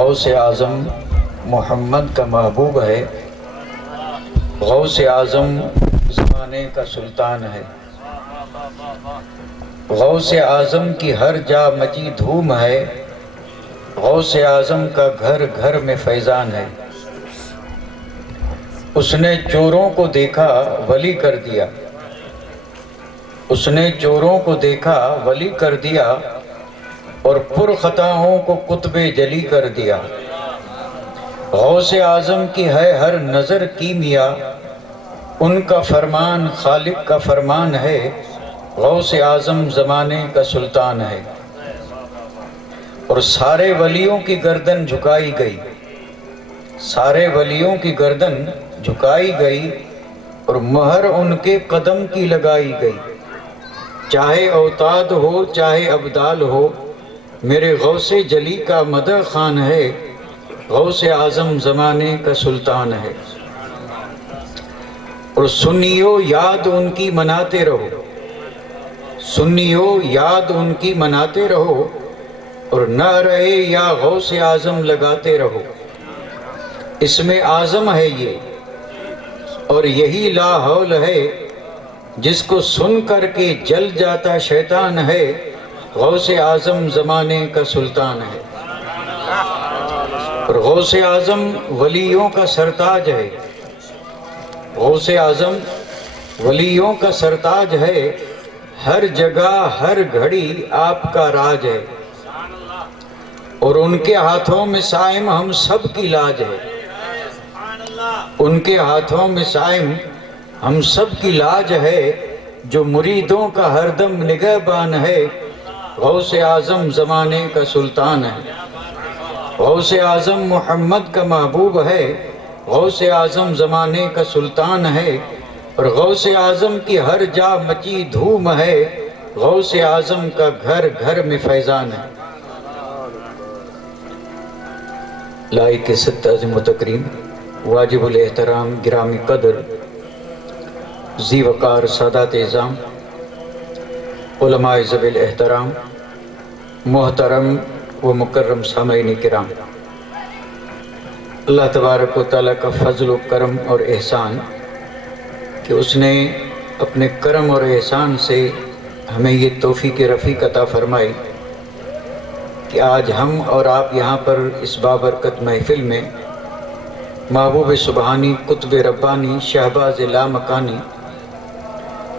غوث اعظم محمد کا محبوب ہے، غوث اعظم زمانے کا سلطان ہے، غوث اعظم کی ہر جا مچی دھوم ہے، غوث اعظم کا گھر گھر میں فیضان ہے۔ اس نے چوروں کو دیکھا ولی کر دیا، اس نے چوروں کو دیکھا ولی کر دیا، اور پر خطاؤں کو قطب جلی کر دیا۔ غوث اعظم کی ہے ہر نظر کیمیا، ان کا فرمان خالق کا فرمان ہے، غوث اعظم زمانے کا سلطان ہے۔ اور سارے ولیوں کی گردن جھکائی گئی، سارے ولیوں کی گردن جھکائی گئی، اور مہر ان کے قدم کی لگائی گئی۔ چاہے اوتاد ہو چاہے ابدال ہو، میرے غوث جلی کا مدح خوان ہے، غوث اعظم زمانے کا سلطان ہے۔ اور سنیو یاد ان کی مناتے رہو، سنیو یاد ان کی مناتے رہو، اور نہ رہے یا غوث اعظم لگاتے رہو۔ اس میں اعظم ہے یہ، اور یہی لا حول ہے، جس کو سن کر کے جل جاتا شیطان ہے، غوث اعظم زمانے کا سلطان ہے۔ اور غوث اعظم ولیوں کا سرتاج ہے، غوث اعظم ولیوں کا سرتاج ہے، ہر جگہ ہر گھڑی آپ کا راج ہے، اور ان کے ہاتھوں میں سائم ہم سب کی لاج ہے، ان کے ہاتھوں میں سائم ہم سب کی لاج ہے، جو مریدوں کا ہر دم نگہبان ہے، غوث اعظم زمانے کا سلطان ہے۔ غوث اعظم محمد کا محبوب ہے، غوث اعظم زمانے کا سلطان ہے، اور غوث اعظم کی ہر جا مچی دھوم ہے، غوث اعظم کا گھر گھر میں فیضان ہے۔ لائق ست عظیم و تکریم، واجب الاحترام، گرامی قدر، ذی وقار سادات اعظام، علماء ذوی الاحترام، محترم و مکرم سامعین کرام، اللہ تبارک و تعالیٰ کا فضل و کرم اور احسان کہ اس نے اپنے کرم اور احسان سے ہمیں یہ توفیق رفیق عطا فرمائی کہ آج ہم اور آپ یہاں پر اس بابرکت محفل میں محبوب سبحانی قطب ربانی شہباز لامکانی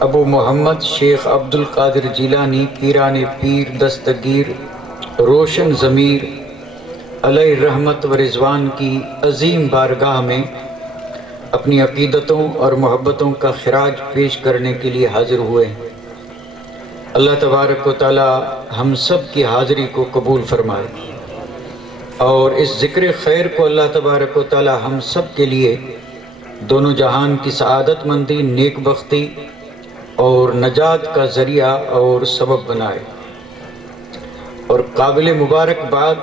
ابو محمد شیخ عبد القادر جیلانی پیران پیر دستگیر روشن ضمیر علیہ رحمت و رضوان کی عظیم بارگاہ میں اپنی عقیدتوں اور محبتوں کا خراج پیش کرنے کے لیے حاضر ہوئے ہیں۔ اللہ تبارک و تعالی ہم سب کی حاضری کو قبول فرمائے، اور اس ذکر خیر کو اللہ تبارک و تعالی ہم سب کے لیے دونوں جہان کی سعادت مندی، نیک بختی اور نجات کا ذریعہ اور سبب بنائے۔ اور قابل مبارکباد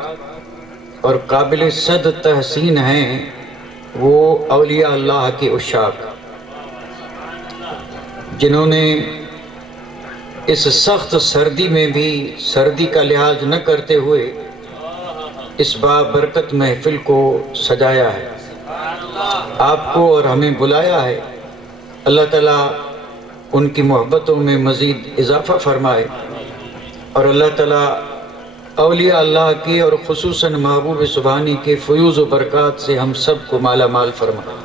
اور قابل صد تحسین ہیں وہ اولیاء اللہ کے عشاق، جنہوں نے اس سخت سردی میں بھی سردی کا لحاظ نہ کرتے ہوئے اس بابرکت محفل کو سجایا ہے، آپ کو اور ہمیں بلایا ہے۔ اللہ تعالیٰ ان کی محبتوں میں مزید اضافہ فرمائے، اور اللہ تعالیٰ اولیاء اللہ کے اور خصوصاً محبوب سبحانی کے فیوز و برکات سے ہم سب کو مالا مال فرمائے۔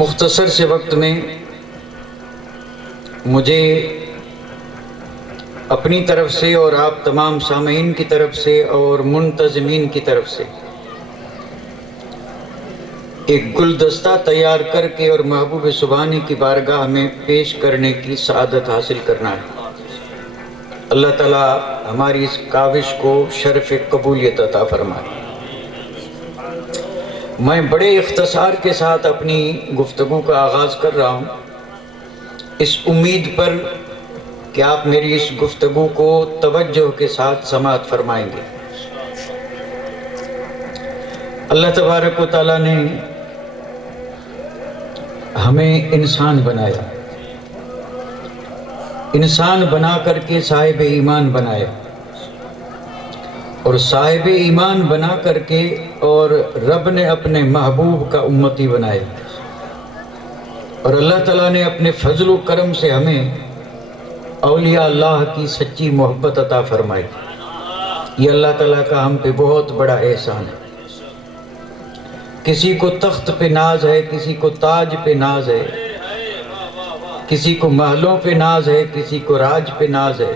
مختصر سے وقت میں مجھے اپنی طرف سے اور آپ تمام سامعین کی طرف سے اور منتظمین کی طرف سے ایک گلدستہ تیار کر کے اور محبوب سبحانی کی بارگاہ میں پیش کرنے کی سعادت حاصل کرنا ہے۔ اللہ تعالیٰ ہماری اس کاوش کو شرف قبولیت عطا فرمائے۔ میں بڑے اختصار کے ساتھ اپنی گفتگو کا آغاز کر رہا ہوں، اس امید پر کہ آپ میری اس گفتگو کو توجہ کے ساتھ سماعت فرمائیں گے۔ اللہ تبارک و تعالیٰ نے ہمیں انسان بنایا، انسان بنا کر کے صاحب ایمان بنایا، اور صاحب ایمان بنا کر کے اور رب نے اپنے محبوب کا امتی بنائے، اور اللہ تعالیٰ نے اپنے فضل و کرم سے ہمیں اولیاء اللہ کی سچی محبت عطا فرمائی۔ یہ اللہ تعالیٰ کا ہم پہ بہت بڑا احسان ہے۔ کسی کو تخت پہ ناز ہے، کسی کو تاج پہ ناز ہے، کسی کو محلوں پہ ناز ہے، کسی کو راج پہ ناز ہے،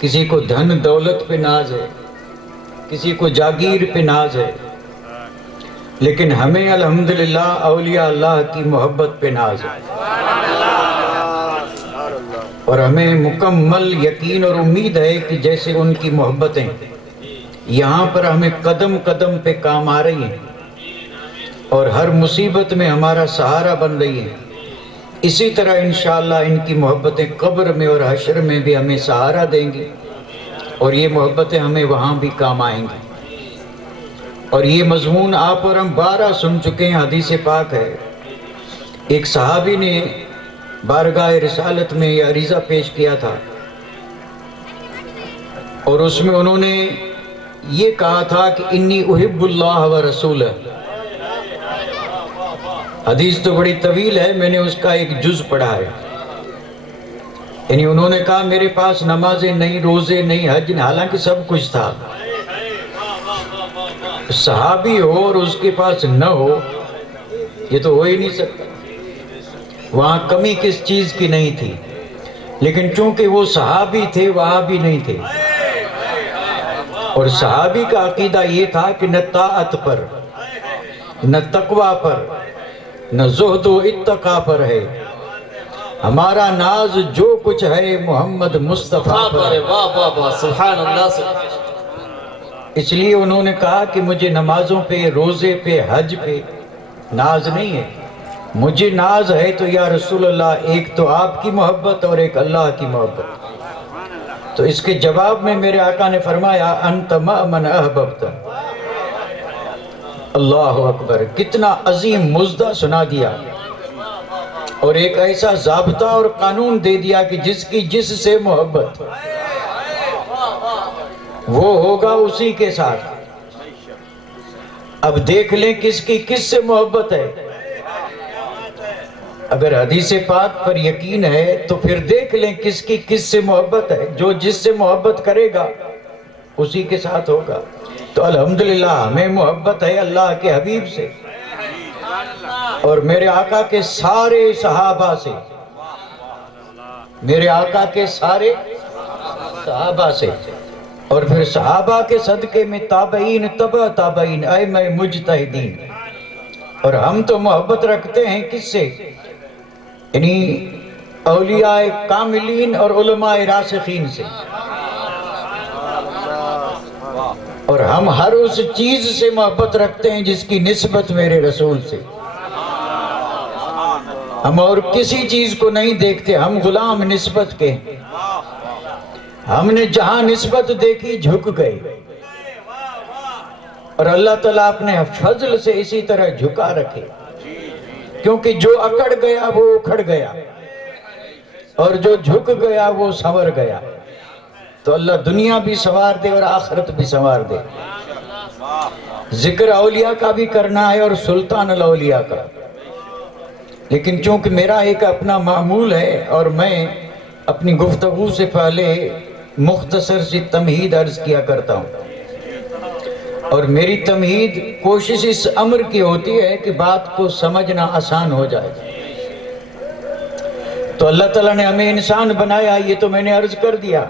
کسی کو دھن دولت پہ ناز ہے، کسی کو جاگیر پہ ناز ہے، لیکن ہمیں الحمدللہ اولیاء اللہ کی محبت پہ ناز ہے، اور ہمیں مکمل یقین اور امید ہے کہ جیسے ان کی محبتیں یہاں پر ہمیں قدم قدم پہ کام آ رہی ہیں اور ہر مصیبت میں ہمارا سہارا بن رہی ہیں، اسی طرح انشاءاللہ ان کی محبتیں قبر میں اور حشر میں بھی ہمیں سہارا دیں گی، اور یہ محبتیں ہمیں وہاں بھی کام آئیں گی۔ اور یہ مضمون آپ اور ہم 12 سن چکے ہیں، حدیث پاک ہے۔ ایک صحابی نے بارگاہ رسالت میں یہ عریضہ پیش کیا تھا، اور اس میں انہوں نے یہ کہا تھا کہ انی احب اللہ و رسولہ۔ حدیث تو بڑی طویل ہے، میں نے اس کا ایک جز پڑھا ہے۔ یعنی انہوں نے کہا میرے پاس نمازیں نہیں، روزے نہیں، حج نہیں، حالانکہ سب کچھ تھا۔ صحابی ہو اور اس کے پاس نہ ہو، یہ تو ہو ہی نہیں سکتا۔ وہاں کمی کس چیز کی نہیں تھی، لیکن چونکہ وہ صحابی تھے، وہاں بھی نہیں تھے۔ اور صحابی کا عقیدہ یہ تھا کہ نہ طاعت پر، نہ تقوی پر، نہ زہد و اتقا پر ہے، ہمارا ناز جو کچھ ہے محمد مصطفیٰ پر ہے۔ واہ واہ واہ، سبحان اللہ۔ اس لیے انہوں نے کہا کہ مجھے نمازوں پہ، روزے پہ، حج پہ ناز نہیں ہے، مجھے ناز ہے تو یا رسول اللہ ایک تو آپ کی محبت اور ایک اللہ کی محبت۔ تو اس کے جواب میں میرے آقا نے فرمایا انت مع من احببت۔ اللہ اکبر، کتنا عظیم مژدہ سنا دیا، اور ایک ایسا ضابطہ اور قانون دے دیا کہ جس کی جس سے محبت وہ ہوگا اسی کے ساتھ۔ اب دیکھ لیں کس کی کس سے محبت ہے۔ اگر حدیث پاک پر یقین ہے تو پھر دیکھ لیں کس کی کس سے محبت ہے۔ جو جس سے محبت کرے گا اسی کے ساتھ ہوگا۔ تو الحمدللہ ہمیں محبت ہے اللہ کے حبیب سے اور میرے آقا کے سارے صحابہ سے، میرے آقا کے سارے صحابہ سے، اور پھر صحابہ کے صدقے میں تابعین، تبع تابعین، ائمہ مجتہدین۔ اور ہم تو محبت رکھتے ہیں کس سے؟ یعنی اولیاء کاملین اور علماء راسخین سے، اور ہم ہر اس چیز سے محبت رکھتے ہیں جس کی نسبت میرے رسول سے۔ ہم اور کسی چیز کو نہیں دیکھتے، ہم غلام نسبت کے ہیں۔ ہم نے جہاں نسبت دیکھی جھک گئے، اور اللہ تعالیٰ اپنے فضل سے اسی طرح جھکا رکھے، کیونکہ جو اکڑ گیا وہ اکھڑ گیا، اور جو جھک گیا وہ سنور گیا۔ تو اللہ دنیا بھی سنوار دے اور آخرت بھی سنوار دے۔ ذکر اولیاء کا بھی کرنا ہے اور سلطان الاولیاء کا، لیکن چونکہ میرا ایک اپنا معمول ہے اور میں اپنی گفتگو سے پہلے مختصر سی تمہید عرض کیا کرتا ہوں، اور میری تمہید کوشش اس امر کی ہوتی ہے کہ بات کو سمجھنا آسان ہو جائے۔ تو اللہ تعالیٰ نے ہمیں انسان بنایا، یہ تو میں نے عرض کر دیا،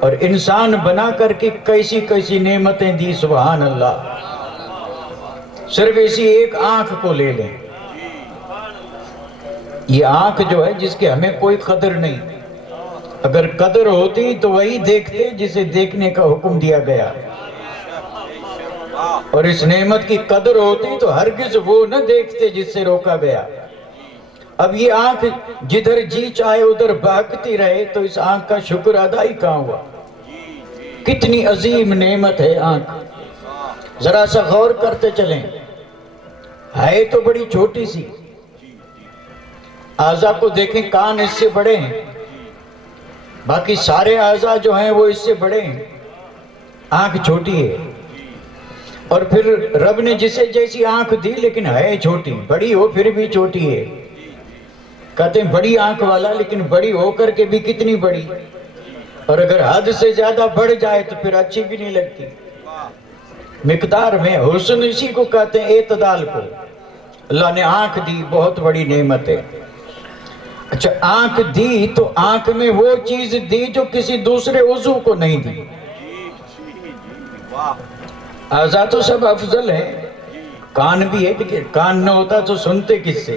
اور انسان بنا کر کے کیسی کیسی نعمتیں دی، سبحان اللہ۔ صرف اسی ایک آنکھ کو لے لیں، یہ آنکھ جو ہے جس کے ہمیں کوئی قدر نہیں، اگر قدر ہوتی تو وہی دیکھتے جسے دیکھنے کا حکم دیا گیا، اور اس نعمت کی قدر ہوتی تو ہرگز وہ نہ دیکھتے جس سے روکا گیا۔ اب یہ آنکھ جدھر جی چاہے ادھر بہکتی رہے تو اس آنکھ کا شکر ادا ہی کہاں ہوا؟ کتنی عظیم نعمت ہے آنکھ، ذرا سا غور کرتے چلیں۔ ہے تو بڑی چھوٹی سی، اعضاء کو دیکھیں، کان اس سے بڑے ہیں، باقی سارے اعضاء جو ہیں وہ اس سے بڑے ہیں۔ آنکھ چھوٹی ہے، اور پھر رب نے جسے جیسی آنکھ دی لیکن ہے چھوٹی، بڑی ہو پھر بھی چھوٹی ہے. کہتے ہیں بڑی آنکھ والا، لیکن بڑی ہو کر کے بھی کتنی بڑی، اور اگر حد سے زیادہ بڑھ جائے تو پھر اچھی بھی نہیں لگتی. مقدار میں حسن اسی کو کہتے ہیں، اعتدال کو. اللہ نے آنکھ دی، بہت بڑی نعمت ہے. اچھا آنکھ دی تو آنکھ میں وہ چیز دی جو کسی دوسرے عضو کو نہیں دی. اعضاء تو سب افضل ہیں، کان بھی ہے، کہ کان نہ ہوتا تو سنتے کس سے،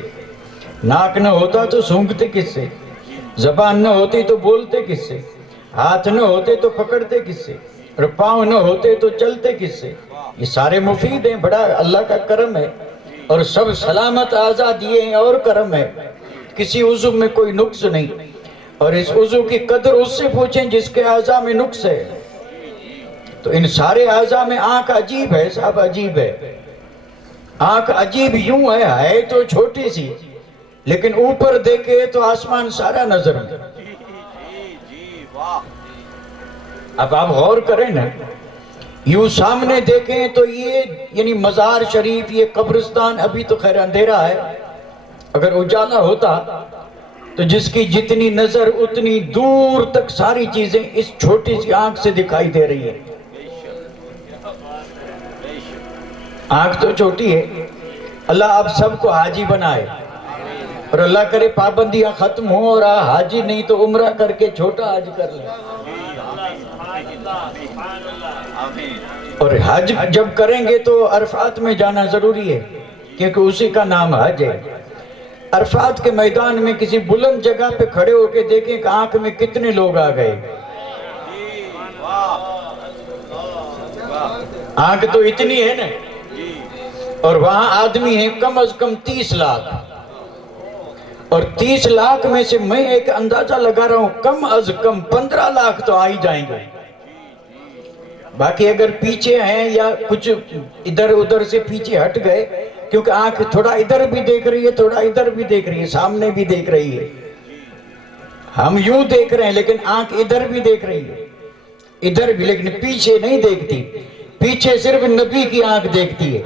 ناک نہ ہوتا تو سونگھتے کس سے، زبان نہ ہوتی تو بولتے کس سے، ہاتھ نہ ہوتے تو پکڑتے کس سے، اور پاؤں نہ ہوتے تو چلتے کس سے. یہ سارے مفید ہیں، بڑا اللہ کا کرم ہے. اور سب سلامت اعضاء دیے ہیں اور کرم ہے، کسی عضو میں کوئی نقص نہیں. اور اس عضو کی قدر اس سے پوچھیں جس کے اعضاء میں نقص ہے. تو ان سارے اعضاء میں آنکھ عجیب ہے، صاحب عجیب ہے. آنکھ عجیب یوں ہے تو چھوٹی سی، لیکن اوپر دیکھے تو آسمان سارا نظر ہے. اب آپ غور کریں نا، یوں سامنے دیکھیں تو یہ یعنی مزار شریف، یہ قبرستان، ابھی تو خیر اندھیرا ہے، اگر اجالا ہوتا تو جس کی جتنی نظر اتنی دور تک ساری چیزیں اس چھوٹی سی آنکھ سے دکھائی دے رہی ہے. آنکھ تو چھوٹی ہے. اللہ آپ سب کو حاجی بنائے، اور اللہ کرے پابندیاں ختم ہوں اور حاجی نہیں تو عمرہ کر کے چھوٹا حج کر لیں. اور حج جب کریں گے تو عرفات میں جانا ضروری ہے، کیونکہ اسی کا نام حج ہے. عرفات کے میدان میں کسی بلند جگہ پہ کھڑے ہو کے دیکھیں کہ آنکھ میں کتنے لوگ آ گئے. آنکھ تو اتنی ہے نا، اور وہاں آدمی ہیں کم از کم 30 لاکھ، اور 30 لاکھ میں سے میں ایک اندازہ لگا رہا ہوں کم از کم 15 لاکھ تو آ ہی جائیں گے. باقی اگر پیچھے ہیں یا کچھ ادھر ادھر سے پیچھے ہٹ گئے، کیونکہ آنکھ تھوڑا ادھر بھی دیکھ رہی ہے، تھوڑا ادھر بھی دیکھ رہی ہے، سامنے بھی دیکھ رہی ہے. ہم یوں دیکھ رہے ہیں لیکن آنکھ ادھر بھی دیکھ رہی ہے، ادھر بھی، لیکن پیچھے نہیں دیکھتی. پیچھے صرف نبی کی آنکھ دیکھتی ہے.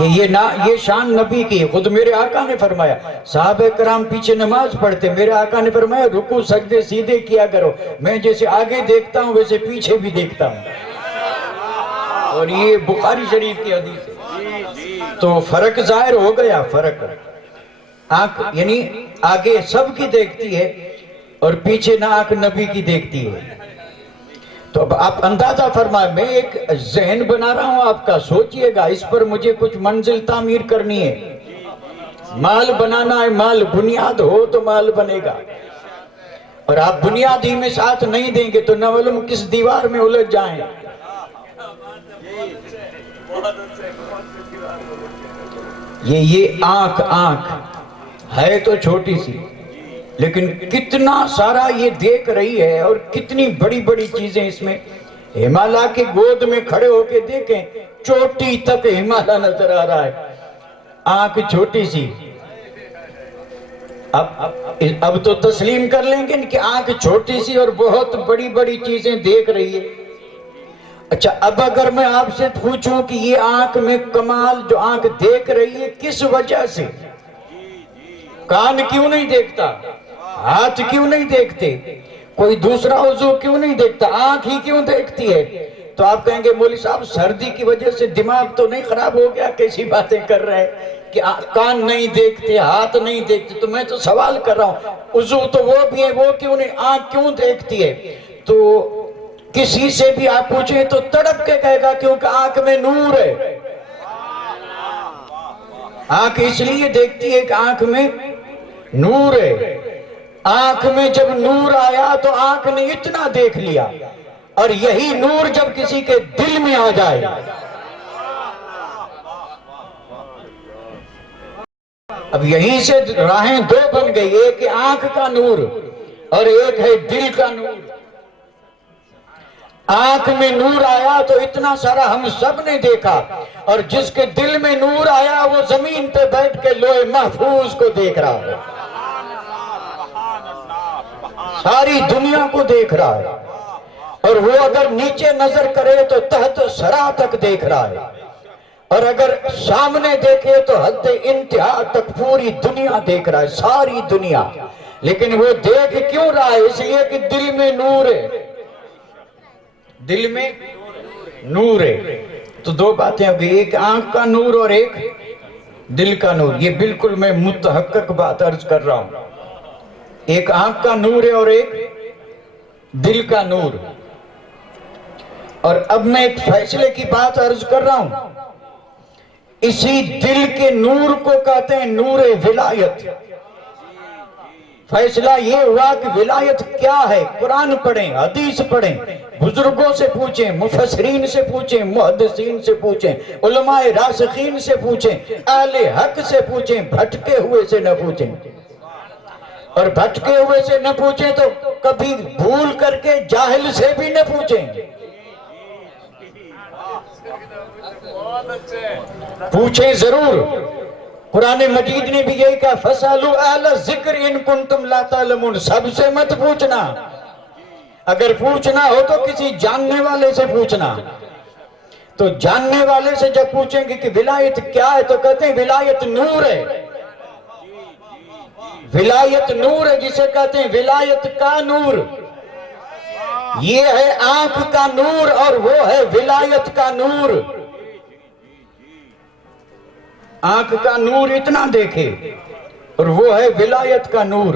یہ شان نبی کی ہے. خود میرے آقا نے فرمایا، صحابہ کرام پیچھے نماز پڑھتے، میرے آقا نے فرمایا رکوع سجدے سیدھے کیا کرو، میں جیسے آگے دیکھتا ہوں ویسے پیچھے بھی دیکھتا ہوں. اور یہ بخاری شریف کی حدیث ہے. تو فرق ظاہر ہو گیا. فرق آنکھ یعنی آگے سب کی دیکھتی ہے اور پیچھے نہ آنکھ نبی کی دیکھتی ہے. تو اب آپ اندازہ فرمائیں، میں ایک ذہن بنا رہا ہوں آپ کا، سوچئے گا اس پر مجھے کچھ منزل تعمیر کرنی ہے، مال بنانا ہے. مال بنیاد ہو تو مال بنے گا، اور آپ بنیاد ہی میں ساتھ نہیں دیں گے تو نہ معلوم کس دیوار میں الجھ جائیں. یہ آنکھ ہے تو چھوٹی سی، لیکن کتنا سارا یہ دیکھ رہی ہے، اور کتنی بڑی بڑی چیزیں اس میں. ہمالیہ کے گود میں کھڑے ہو کے دیکھیں، چوٹی تک ہمالیہ نظر آ رہا ہے. آنکھ چھوٹی سی. اب تو تسلیم کر لیں گے کہ آنکھ چھوٹی سی اور بہت بڑی بڑی چیزیں دیکھ رہی ہے. اچھا اب اگر میں آپ سے پوچھوں کہ یہ آنکھ میں کمال جو آنکھ دیکھ رہی ہے کس وجہ سے؟ کان کیوں نہیں دیکھتا؟ ہاتھ کیوں نہیں دیکھتے؟ کوئی دوسرا عضو کیوں نہیں دیکھتا؟ آنکھ ہی کیوں دیکھتی ہے؟ تو آپ کہیں گے مولوی صاحب سردی کی وجہ سے دماغ تو نہیں خراب ہو گیا؟ کیسی باتیں کر رہے ہیں کہ کان نہیں دیکھتے، ہاتھ نہیں دیکھتے. تو میں تو سوال کر رہا ہوں، عضو تو وہ بھی ہے، وہ کیوں نہیں؟ آنکھ کیوں دیکھتی ہے؟ تو کسی سے بھی آپ پوچھیں تو تڑپ کے کہے گا کیونکہ آنکھ میں نور ہے. آنکھ اس لیے دیکھتی ہے کہ آنکھ میں نور ہے. آنکھ میں جب نور آیا تو آنکھ نے اتنا دیکھ لیا، اور یہی نور جب کسی کے دل میں آ جائے، اب یہیں سے راہیں دو بن گئی، ایک ہے آنکھ کا نور اور ایک ہے دل کا نور. آنکھ میں نور آیا تو اتنا سارا ہم سب نے دیکھا، اور جس کے دل میں نور آیا وہ زمین پہ بیٹھ کے لوح محفوظ کو دیکھ رہا ہے، ساری دنیا کو دیکھ رہا ہے. اور وہ اگر نیچے نظر کرے تو تحت سرا تک دیکھ رہا ہے، اور اگر سامنے دیکھے تو حد انتہا تک پوری دنیا دیکھ رہا ہے، ساری دنیا۔ لیکن وہ دیکھ کیوں رہا ہے؟ اس لیے کہ دل میں نور ہے، دل میں نور ہے۔ تو دو باتیں ہو گئی، ایک آنکھ کا نور اور ایک دل کا نور۔ یہ بالکل میں متحقق بات عرض کر رہا ہوں، ایک آنکھ کا نور ہے اور ایک دل کا نور۔ اور اب میں ایک فیصلے کی بات عرض کر رہا ہوں، اسی دل کے نور کو کہتے ہیں نور ولایت۔ فیصلہ یہ ہوا کہ ولایت کیا ہے؟ قرآن پڑھیں، حدیث پڑھیں، بزرگوں سے پوچھیں، مفسرین سے پوچھیں، محدثین سے پوچھیں، علماء راسخین سے پوچھیں، اہل حق سے پوچھیں، بھٹکے ہوئے سے نہ پوچھیں۔ اور بھٹکے ہوئے سے نہ پوچھیں تو کبھی بھول کر کے جاہل سے بھی نہ پوچھیں، پوچھیں ضرور۔ قرآن مجید نے بھی یہی کہا فَاسْأَلُوا أَهْلَ الذِّكْرِ إِن كُنتُمْ لَا تَعْلَمُونَ۔ سب سے مت پوچھنا، اگر پوچھنا ہو تو کسی جاننے والے سے پوچھنا۔ تو جاننے والے سے جب پوچھیں گے کہ ولایت کیا ہے تو کہتے ہیں ولایت نور ہے، ولایت نور ہے، جسے کہتے ہیں ولایت کا نور۔ یہ ہے آنکھ کا نور اور وہ ہے ولایت کا نور۔ آنکھ کا نور اتنا دیکھے اور وہ ہے ولایت کا نور۔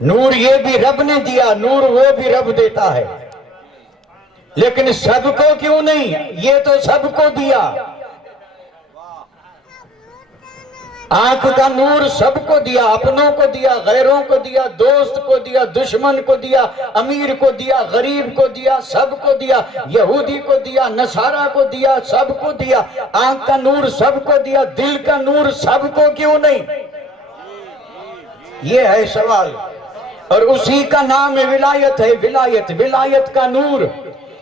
نور یہ بھی رب نے دیا، نور وہ بھی رب دیتا ہے، لیکن سب کو کیوں نہیں؟ یہ تو سب کو دیا۔ آنکھ کا نور سب کو دیا، اپنوں کو دیا، غیروں کو دیا، دوست کو دیا، دشمن کو دیا، امیر کو دیا، غریب کو دیا، سب کو دیا، یہودی کو دیا، نصارہ کو دیا، سب کو دیا۔ آنکھ کا نور سب کو دیا، دل کا نور سب کو کیوں نہیں؟ یہ ہے سوال، اور اسی کا نام ولایت ہے۔ ولایت، ولایت کا نور،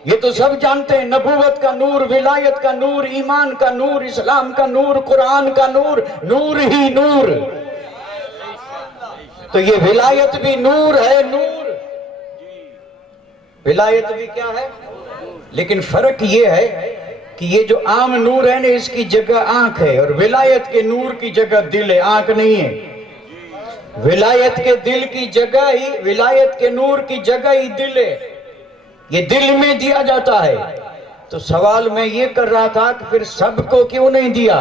یہ تو سب جانتے ہیں، نبوت کا نور، ولایت کا نور، ایمان کا نور، اسلام کا نور، قرآن کا نور، نور ہی نور۔ تو یہ ولایت بھی نور ہے، نور، ولایت بھی کیا ہے؟ لیکن فرق یہ ہے کہ یہ جو عام نور ہے نا، اس کی جگہ آنکھ ہے، اور ولایت کے نور کی جگہ دل ہے، آنکھ نہیں ہے۔ ولایت کے دل کی جگہ ہی، ولایت کے نور کی جگہ ہی دل ہے، یہ دل میں دیا جاتا ہے۔ تو سوال میں یہ کر رہا تھا کہ پھر سب کو کیوں نہیں دیا؟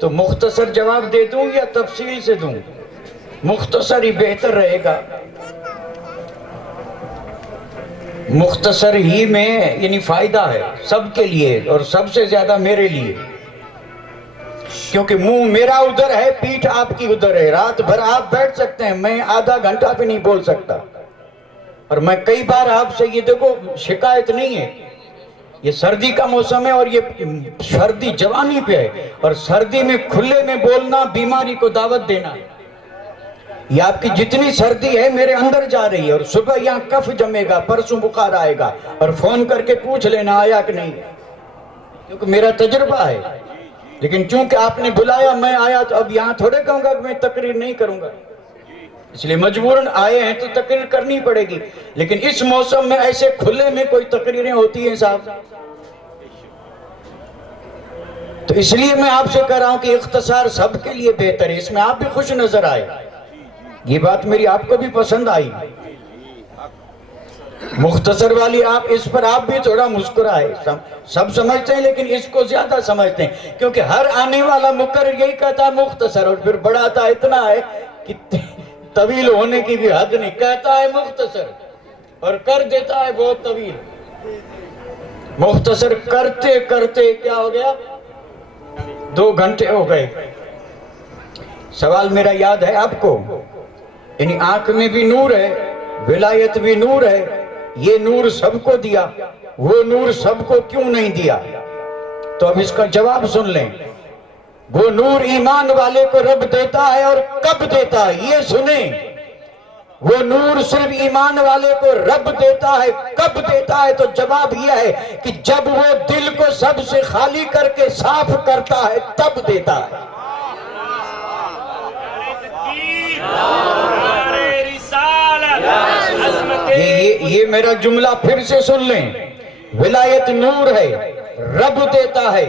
تو مختصر جواب دے دوں یا تفصیل سے دوں؟ مختصر ہی بہتر رہے گا، مختصر ہی میں یعنی فائدہ ہے سب کے لیے، اور سب سے زیادہ میرے لیے، کیونکہ منہ میرا ادھر ہے، پیٹھ آپ کی ادھر ہے۔ رات بھر آپ بیٹھ سکتے ہیں، میں آدھا گھنٹہ بھی نہیں بول سکتا۔ اور میں کئی بار آپ سے یہ دیکھو، شکایت نہیں ہے، یہ سردی کا موسم ہے اور یہ سردی جوانی پہ ہے، اور سردی میں کھلے میں بولنا بیماری کو دعوت دینا ہے۔ یہ آپ کی جتنی سردی ہے میرے اندر جا رہی ہے، اور صبح یہاں کف جمے گا، پرسوں بخار آئے گا، اور فون کر کے پوچھ لینا آیا کہ نہیں، کیونکہ میرا تجربہ ہے۔ لیکن چونکہ آپ نے بلایا میں آیا، تو اب یہاں تھوڑے کہوں گا کہ میں تقریر نہیں کروں گا، اس لیے مجبوراً آئے ہیں تو تقریر کرنی پڑے گی۔ لیکن اس موسم میں ایسے کھلے میں کوئی تقریریں ہوتی ہیں صاحب؟ تو اس لیے میں آپ سے کہہ رہا ہوں کہ اختصار سب کے لیے بہتر ہے، اس میں آپ بھی خوش نظر آئے، یہ بات میری آپ کو بھی پسند آئی، مختصر والی آپ اس پر آپ بھی تھوڑا مسکرائے۔ سب سمجھتے ہیں لیکن اس کو زیادہ سمجھتے ہیں، کیونکہ ہر آنے والا مقرر یہی کہتا ہے مختصر، اور پھر بڑھاتا اتنا ہے کہ طویل ہونے کی بھی حد نہیں، کہتا ہے مختصر اور کر دیتا ہے بہت طویل۔ مختصر کرتے کرتے کیا ہو گیا؟ 2 گھنٹے ہو گئے۔ سوال میرا یاد ہے آپ کو، یعنی آنکھ میں بھی نور ہے، ولایت بھی نور ہے، یہ نور سب کو دیا، وہ نور سب کو کیوں نہیں دیا؟ تو اب اس کا جواب سن لیں۔ وہ نور ایمان والے کو رب دیتا ہے، اور کب دیتا ہے یہ سنیں۔ وہ نور صرف ایمان والے کو رب دیتا ہے، کب دیتا ہے؟ تو جواب یہ ہے کہ جب وہ دل کو سب سے خالی کر کے صاف کرتا ہے تب دیتا ہے۔ یہ میرا جملہ پھر سے سن لیں، ولایت نور ہے، رب دیتا ہے،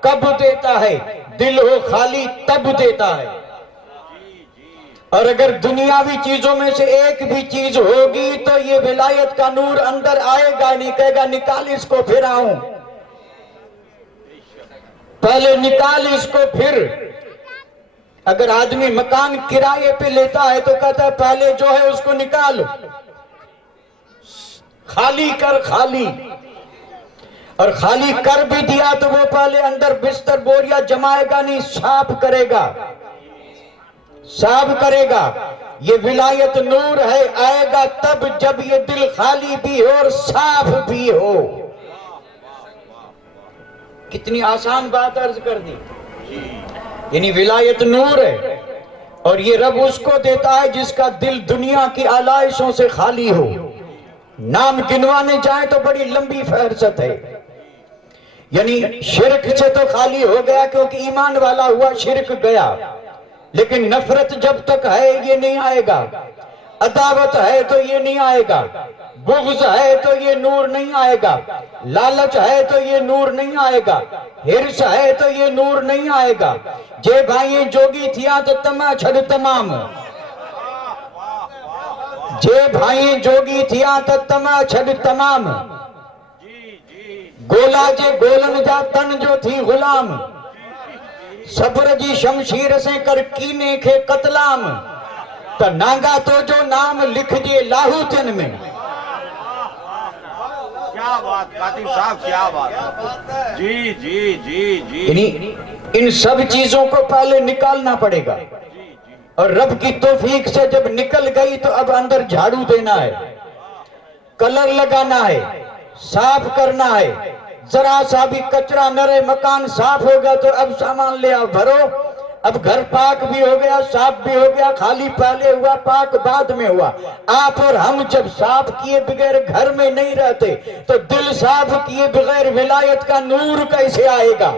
کب دیتا ہے؟ دل ہو خالی تب دیتا ہے۔ اور اگر دنیاوی چیزوں میں سے ایک بھی چیز ہوگی تو یہ ولایت کا نور اندر آئے گا نہیں، کہے گا نکال اس کو پھر آؤں، پہلے نکال اس کو پھر۔ اگر آدمی مکان کرائے پہ لیتا ہے تو کہتا ہے پہلے جو ہے اس کو نکال، خالی کر، خالی۔ اور خالی کر بھی دیا تو وہ پہلے اندر بستر بوریا جمائے گا نہیں، صاف کرے گا، صاف کرے گا۔ یہ ولایت نور ہے، آئے گا تب جب یہ دل خالی بھی ہو اور صاف بھی ہو۔ کتنی آسان بات عرض کر دی۔ یعنی ولایت نور ہے، اور یہ رب اس کو دیتا ہے جس کا دل دنیا کی آلائشوں سے خالی ہو۔ نام گنوانے جائیں تو بڑی لمبی فہرست ہے۔ یعنی شرک سے تو خالی ہو گیا کیونکہ ایمان والا ہوا، شرک گیا، لیکن نفرت جب تک ہے یہ نہیں آئے گا، عداوت ہے تو یہ نہیں آئے گا، بغض ہے تو یہ نور نہیں آئے گا، لالچ ہے تو یہ نور نہیں آئے گا، ہرس ہے تو یہ نور نہیں آئے گا۔ جے بھائیں جوگی تھیا تو تما چھڑ تمام، جے بھائیں جوگی تھیا تو تما چھڑ تمام، گولا جے گولن جا تن جو تھی غلام، صبر جی شمشیر سے کر کینے کے قتلام، تو نانگا تو جو نام لکھ جے لاہو تن میں۔ کیا بات خاتم صاحب، کیا بات۔ جی جی جی جی، یعنی ان سب چیزوں کو پہلے نکالنا پڑے گا، اور رب کی توفیق سے جب نکل گئی تو اب اندر جھاڑو دینا ہے، کلر لگانا ہے، صاف کرنا ہے۔ ذرا سا بھی کچرا نہ رہے، مکان صاف ہوگا تو اب سامان لے آؤ بھرو، اب گھر پاک بھی ہو گیا، صاف بھی ہو گیا، خالی پہلے ہوا، پاک بعد میں ہوا۔ آپ اور ہم جب صاف کیے بغیر گھر میں نہیں رہتے تو دل صاف کیے بغیر ولایت کا نور کیسے آئے گا؟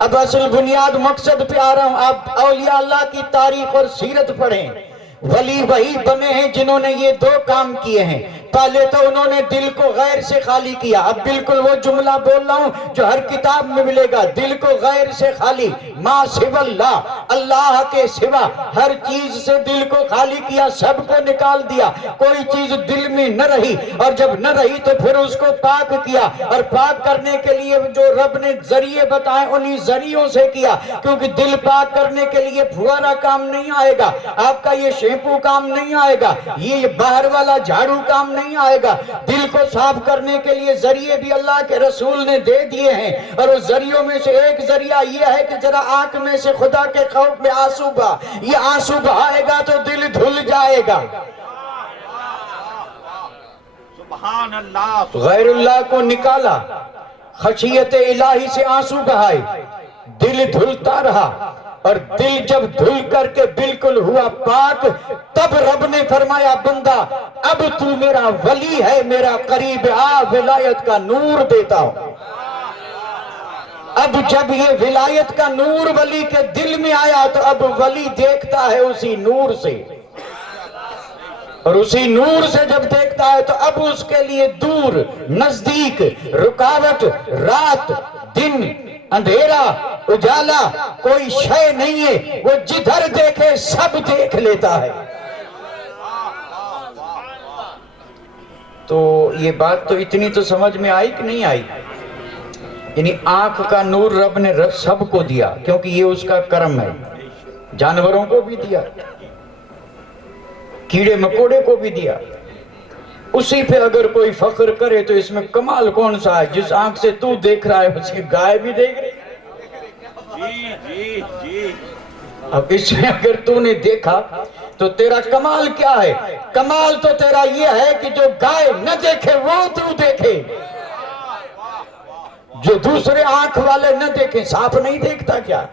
اب اصل بنیاد مقصد پہ آ رہا ہوں، آپ اولیاء اللہ کی تاریخ اور سیرت پڑھیں۔ ولی وہی بنے ہیں جنہوں نے یہ دو کام کیے ہیں۔ پہلے تو انہوں نے دل کو غیر سے خالی کیا، اب بالکل وہ جملہ بول رہا ہوں جو ہر کتاب میں ملے گا، دل کو غیر سے خالی، ما سوا اللہ، اللہ کے سوا ہر چیز سے دل کو خالی کیا، سب کو نکال دیا، کوئی چیز دل میں نہ رہی، اور جب نہ رہی تو پھر اس کو پاک کیا، اور پاک کرنے کے لیے جو رب نے ذریعے بتائے انہی ذریعوں سے کیا، کیونکہ دل پاک کرنے کے لیے پھوارا کام نہیں آئے گا، آپ کا یہ شیمپو کام نہیں آئے گا، یہ باہر والا جھاڑو کام نہیں آئے گا۔ دل کو صاف کرنے کے لیے ذریعے بھی اللہ کے رسول نے دے دیے ہیں، اور اس ذریعوں میں سے ایک ذریعہ یہ ہے کہ ذرا آنکھ میں سے خدا کے خوف میں آنسو بہا، یہ آنسو بہائے گا تو دل دھل جائے گا۔ سبحان اللہ۔ غیر اللہ کو نکالا، خشیت الہی سے آنسو بہائے، دل دھلتا رہا، اور دل جب دھل کر کے بالکل ہوا پاک، تب رب نے فرمایا بندہ اب تو میرا ولی ہے، میرا قریب آ، ولایت کا نور دیتا ہوں۔ اب جب یہ ولایت کا نور ولی کے دل میں آیا تو اب ولی دیکھتا ہے اسی نور سے، اور اسی نور سے جب دیکھتا ہے تو اب اس کے لیے دور نزدیک، رکاوٹ، رات دن، اندھیرا اجالا کوئی شے نہیں ہے، وہ جدھر دیکھے سب دیکھ لیتا ہے۔ تو یہ بات تو اتنی تو سمجھ میں آئی کہ نہیں آئی؟ یعنی آنکھ کا نور رب نے سب کو دیا کیونکہ یہ اس کا کرم ہے، جانوروں کو بھی دیا، کیڑے مکوڑے کو بھی دیا۔ اسی پہ اگر کوئی فخر کرے تو اس میں کمال کون سا ہے؟ جس آنکھ سے تو دیکھ رہا ہے اسی گائے بھی دیکھ رہی۔ جی جی جی، اب اس میں اگر تو نے دیکھا تو تیرا کمال کیا ہے؟ کمال تو تیرا یہ ہے کہ جو گائے نہ دیکھے وہ تو دیکھے، جو دوسرے آنکھ والے نہ دیکھیں۔ سانپ نہیں دیکھتا کیا؟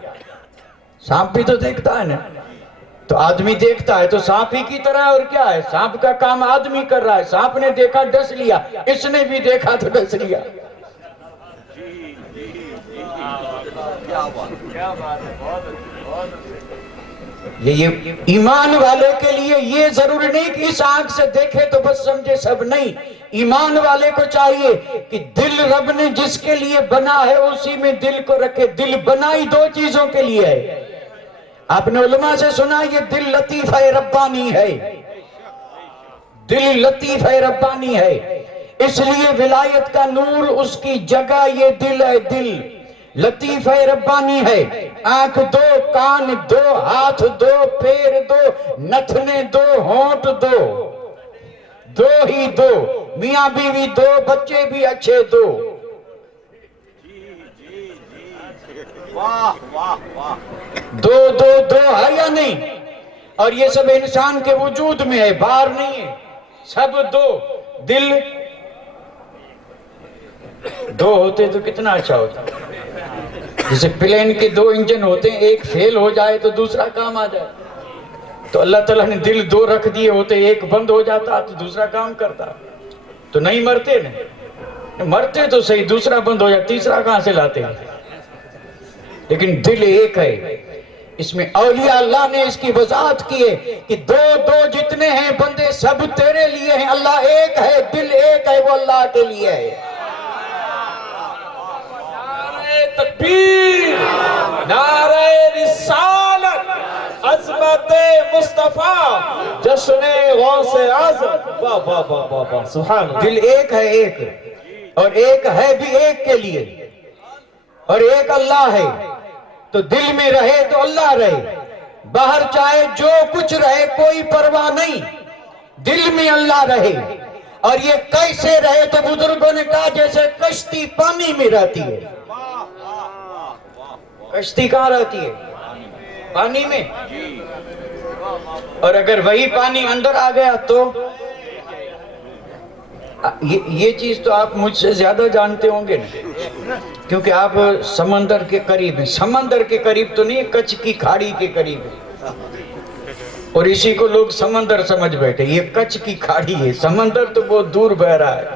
سانپ بھی تو دیکھتا ہے نا، تو آدمی دیکھتا ہے تو سانپ ہی کی طرح، اور کیا ہے؟ سانپ کا کام آدمی کر رہا ہے، سانپ نے دیکھا ڈس لیا، اس نے بھی دیکھا تو ڈس لیا۔ یہ ایمان والے کے لیے یہ ضروری نہیں کہ اس آنکھ سے دیکھے تو بس سمجھے سب، نہیں، ایمان والے کو چاہیے کہ دل رب نے جس کے لیے بنا ہے اسی میں دل کو رکھے۔ دل بنائی دو چیزوں کے لیے ہے، آپ نے علماء سے سنا یہ دل لطیفہ ربانی ہے، دل لطیفہ ربانی ہے، اس لیے ولایت کا نور اس کی جگہ یہ دل ہے، دل لطیفہ ربانی ہے۔ آنکھ دو، کان دو، ہاتھ دو، پیر دو، نتنے دو، ہونٹ دو، دو ہی دو، میاں بیوی دو، بچے بھی اچھے دو۔ واہ واہ واہ، دو دو دو ہے یا نہیں؟ اور یہ سب انسان کے وجود میں ہے، باہر نہیں ہے، سب دو۔ دل دو ہوتے تو کتنا اچھا ہوتا، جیسے پلین کے دو انجن ہوتے ہیں، ایک فیل ہو جائے تو دوسرا کام آ جائے، تو اللہ تعالیٰ نے دل دو رکھ دیے ہوتے، ایک بند ہو جاتا تو دوسرا کام کرتا، تو نہیں مرتے نا، مرتے تو صحیح، دوسرا بند ہو جائے تیسرا کہاں سے لاتے ہیں؟ لیکن دل ایک ہے۔ اس میں اولیاء اللہ نے اس کی وضاحت کی ہے کہ دو دو جتنے ہیں بندے سب تیرے لیے ہیں، اللہ ایک ہے، دل ایک ہے، وہ اللہ کے لیے ہے۔ نعرہ تکبیر، نعرہ رسالت، عظمت مصطفیٰ، جشن غوث اعظم، واہ واہ واہ واہ واہ، سبحان اللہ۔ دل ایک ہے، ایک، اور ایک ہے بھی ایک کے لیے، اور ایک اللہ ہے، تو دل میں رہے تو اللہ رہے، باہر چاہے جو کچھ رہے کوئی پرواہ نہیں، دل میں اللہ رہے۔ اور یہ کیسے رہے تو بزرگوں نے کہا جیسے کشتی پانی میں رہتی ہے۔ کشتی کہاں رہتی ہے؟ پانی میں، اور اگر وہی پانی اندر آ گیا تو یہ چیز تو آپ مجھ سے زیادہ جانتے ہوں گے نا، کیونکہ آپ سمندر کے قریب ہیں۔ سمندر کے قریب تو نہیں، کچھ کی کھاڑی کے قریب ہے، اور اسی کو لوگ سمندر سمجھ بیٹھے، یہ کچھ کی کھاڑی ہے، سمندر تو بہت دور بہ رہا ہے،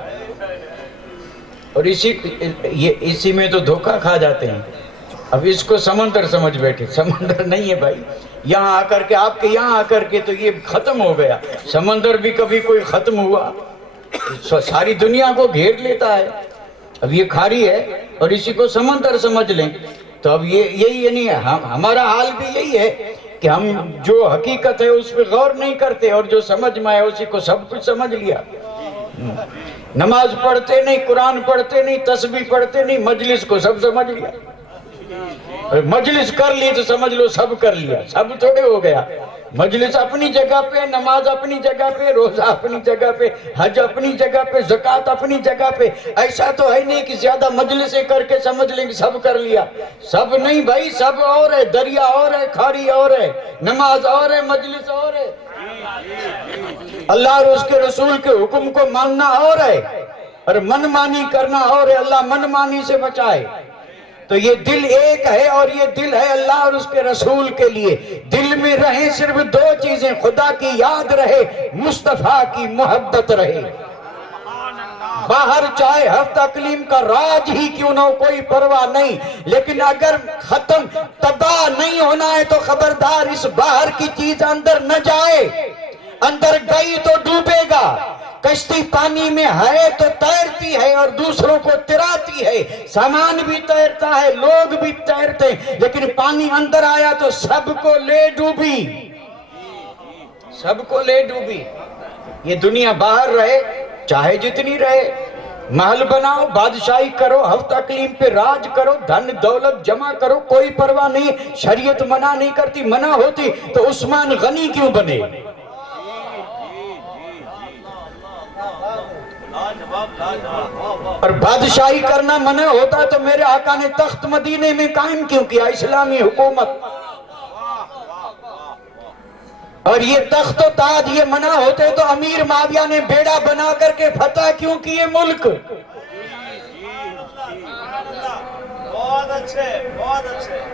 اور اسی میں تو دھوکہ کھا جاتے ہیں۔ اب اس کو سمندر سمجھ بیٹھے، سمندر نہیں ہے بھائی، یہاں آ کر کے، آپ کے یہاں آ کر کے تو یہ ختم ہو گیا۔ سمندر بھی کبھی کوئی ختم ہوا؟ ساری دنیا کو گھیر لیتا ہے، اب یہ کھاڑی ہے اور اسی کو سمندر سمجھ لیں تو اب یہی ہے، نہیں، ہمارا حال بھی یہی ہے کہ ہم جو حقیقت ہے اس پہ غور نہیں کرتے، اور جو سمجھ میں آیا اسی کو سب کچھ سمجھ لیا۔ نماز پڑھتے نہیں، قرآن پڑھتے نہیں، تسبیح پڑھتے نہیں، مجلس کو سب سمجھ لیا، مجلس کر لی تو سمجھ لو سب کر لیا، سب تھوڑے ہو گیا۔ مجلس اپنی جگہ پہ، نماز اپنی جگہ پہ، روزہ اپنی جگہ پہ، حج اپنی جگہ پہ، زکوٰۃ اپنی جگہ پہ، ایسا تو ہے نہیں کہ زیادہ مجلسیں کر کے سمجھ لیں کہ سب کر لیا، سب نہیں بھائی، سب اور ہے، دریا اور ہے، کھاڑی اور ہے، نماز اور ہے، مجلس اور ہے، اللہ اور اس کے رسول کے حکم کو ماننا اور ہے، اور من مانی کرنا اور ہے، اللہ من مانی سے بچائے۔ تو یہ دل ایک ہے، اور یہ دل ہے اللہ اور اس کے رسول کے لیے۔ دل میں رہیں صرف دو چیزیں، خدا کی یاد رہے، مصطفیٰ کی محبت رہے۔ باہر چاہے ہفت اقلیم کا راج ہی کیوں نہ ہو، کوئی پرواہ نہیں، لیکن اگر ختم تباہ نہیں ہونا ہے تو خبردار اس باہر کی چیز اندر نہ جائے، اندر گئی تو ڈوبے گا۔ کشتی پانی میں ہے تو تیرتی ہے اور دوسروں کو تراتی ہے، سامان بھی تیرتا ہے، لوگ بھی تیرتے ہیں، لیکن پانی اندر آیا تو سب کو لے ڈوبی، سب کو لے ڈوبی۔ یہ دنیا باہر رہے چاہے جتنی رہے، محل بناؤ، بادشاہی کرو، ہفت اقلیم پہ راج کرو، دھن دولت جمع کرو، کوئی پرواہ نہیں، شریعت منع نہیں کرتی، منع ہوتی تو عثمان غنی کیوں بنے؟ اور بادشاہی کرنا منع ہوتا تو میرے آقا نے تخت مدینے میں قائم کیوں کیا، اسلامی حکومت؟ اور یہ تخت و تاج یہ منع ہوتے تو امیر معاویہ نے بیڑا بنا کر کے فتح کیوں کیے ملک؟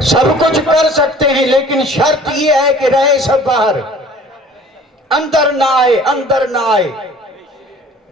سب کچھ کر سکتے ہیں، لیکن شرط یہ ہے کہ رہے سب باہر، اندر نہ آئے، اندر نہ آئے۔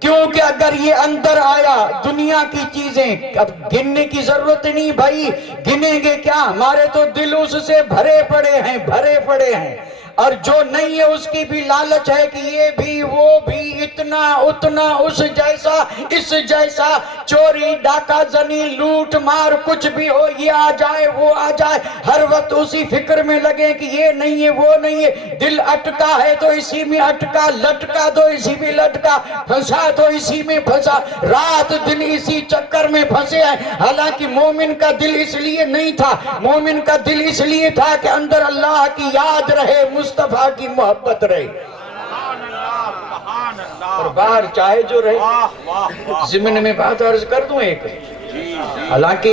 کیونکہ اگر یہ اندر آیا دنیا کی چیزیں، اب گننے کی ضرورت نہیں بھائی، گنیں گے کیا، ہمارے تو دل اس سے بھرے پڑے ہیں، بھرے پڑے ہیں۔ اور جو نہیں ہے اس کی بھی لالچ ہے کہ یہ بھی وہ بھی اتنا اتنا اس جیسا اس جیسا، چوری ڈاکہ زنی لوٹ مار کچھ بھی ہو، یہ آ جائے وہ آ جائے، ہر وقت اسی فکر میں لگے کہ یہ نہیں ہے وہ نہیں ہے، دل اٹکا ہے تو اسی میں اٹکا، لٹکا تو اسی میں لٹکا، پھنسا تو اسی میں پھنسا، رات دن اسی چکر میں پھنسے ہیں۔ حالانکہ مومن کا دل اس لیے نہیں تھا، مومن کا دل اس لیے تھا کہ اندر اللہ کی یاد رہے، مصطفیٰ کی محبت رہے، اور باہر چاہے جو رہے۔ ضمن میں بات عرض کر دوں ایک، حالانکہ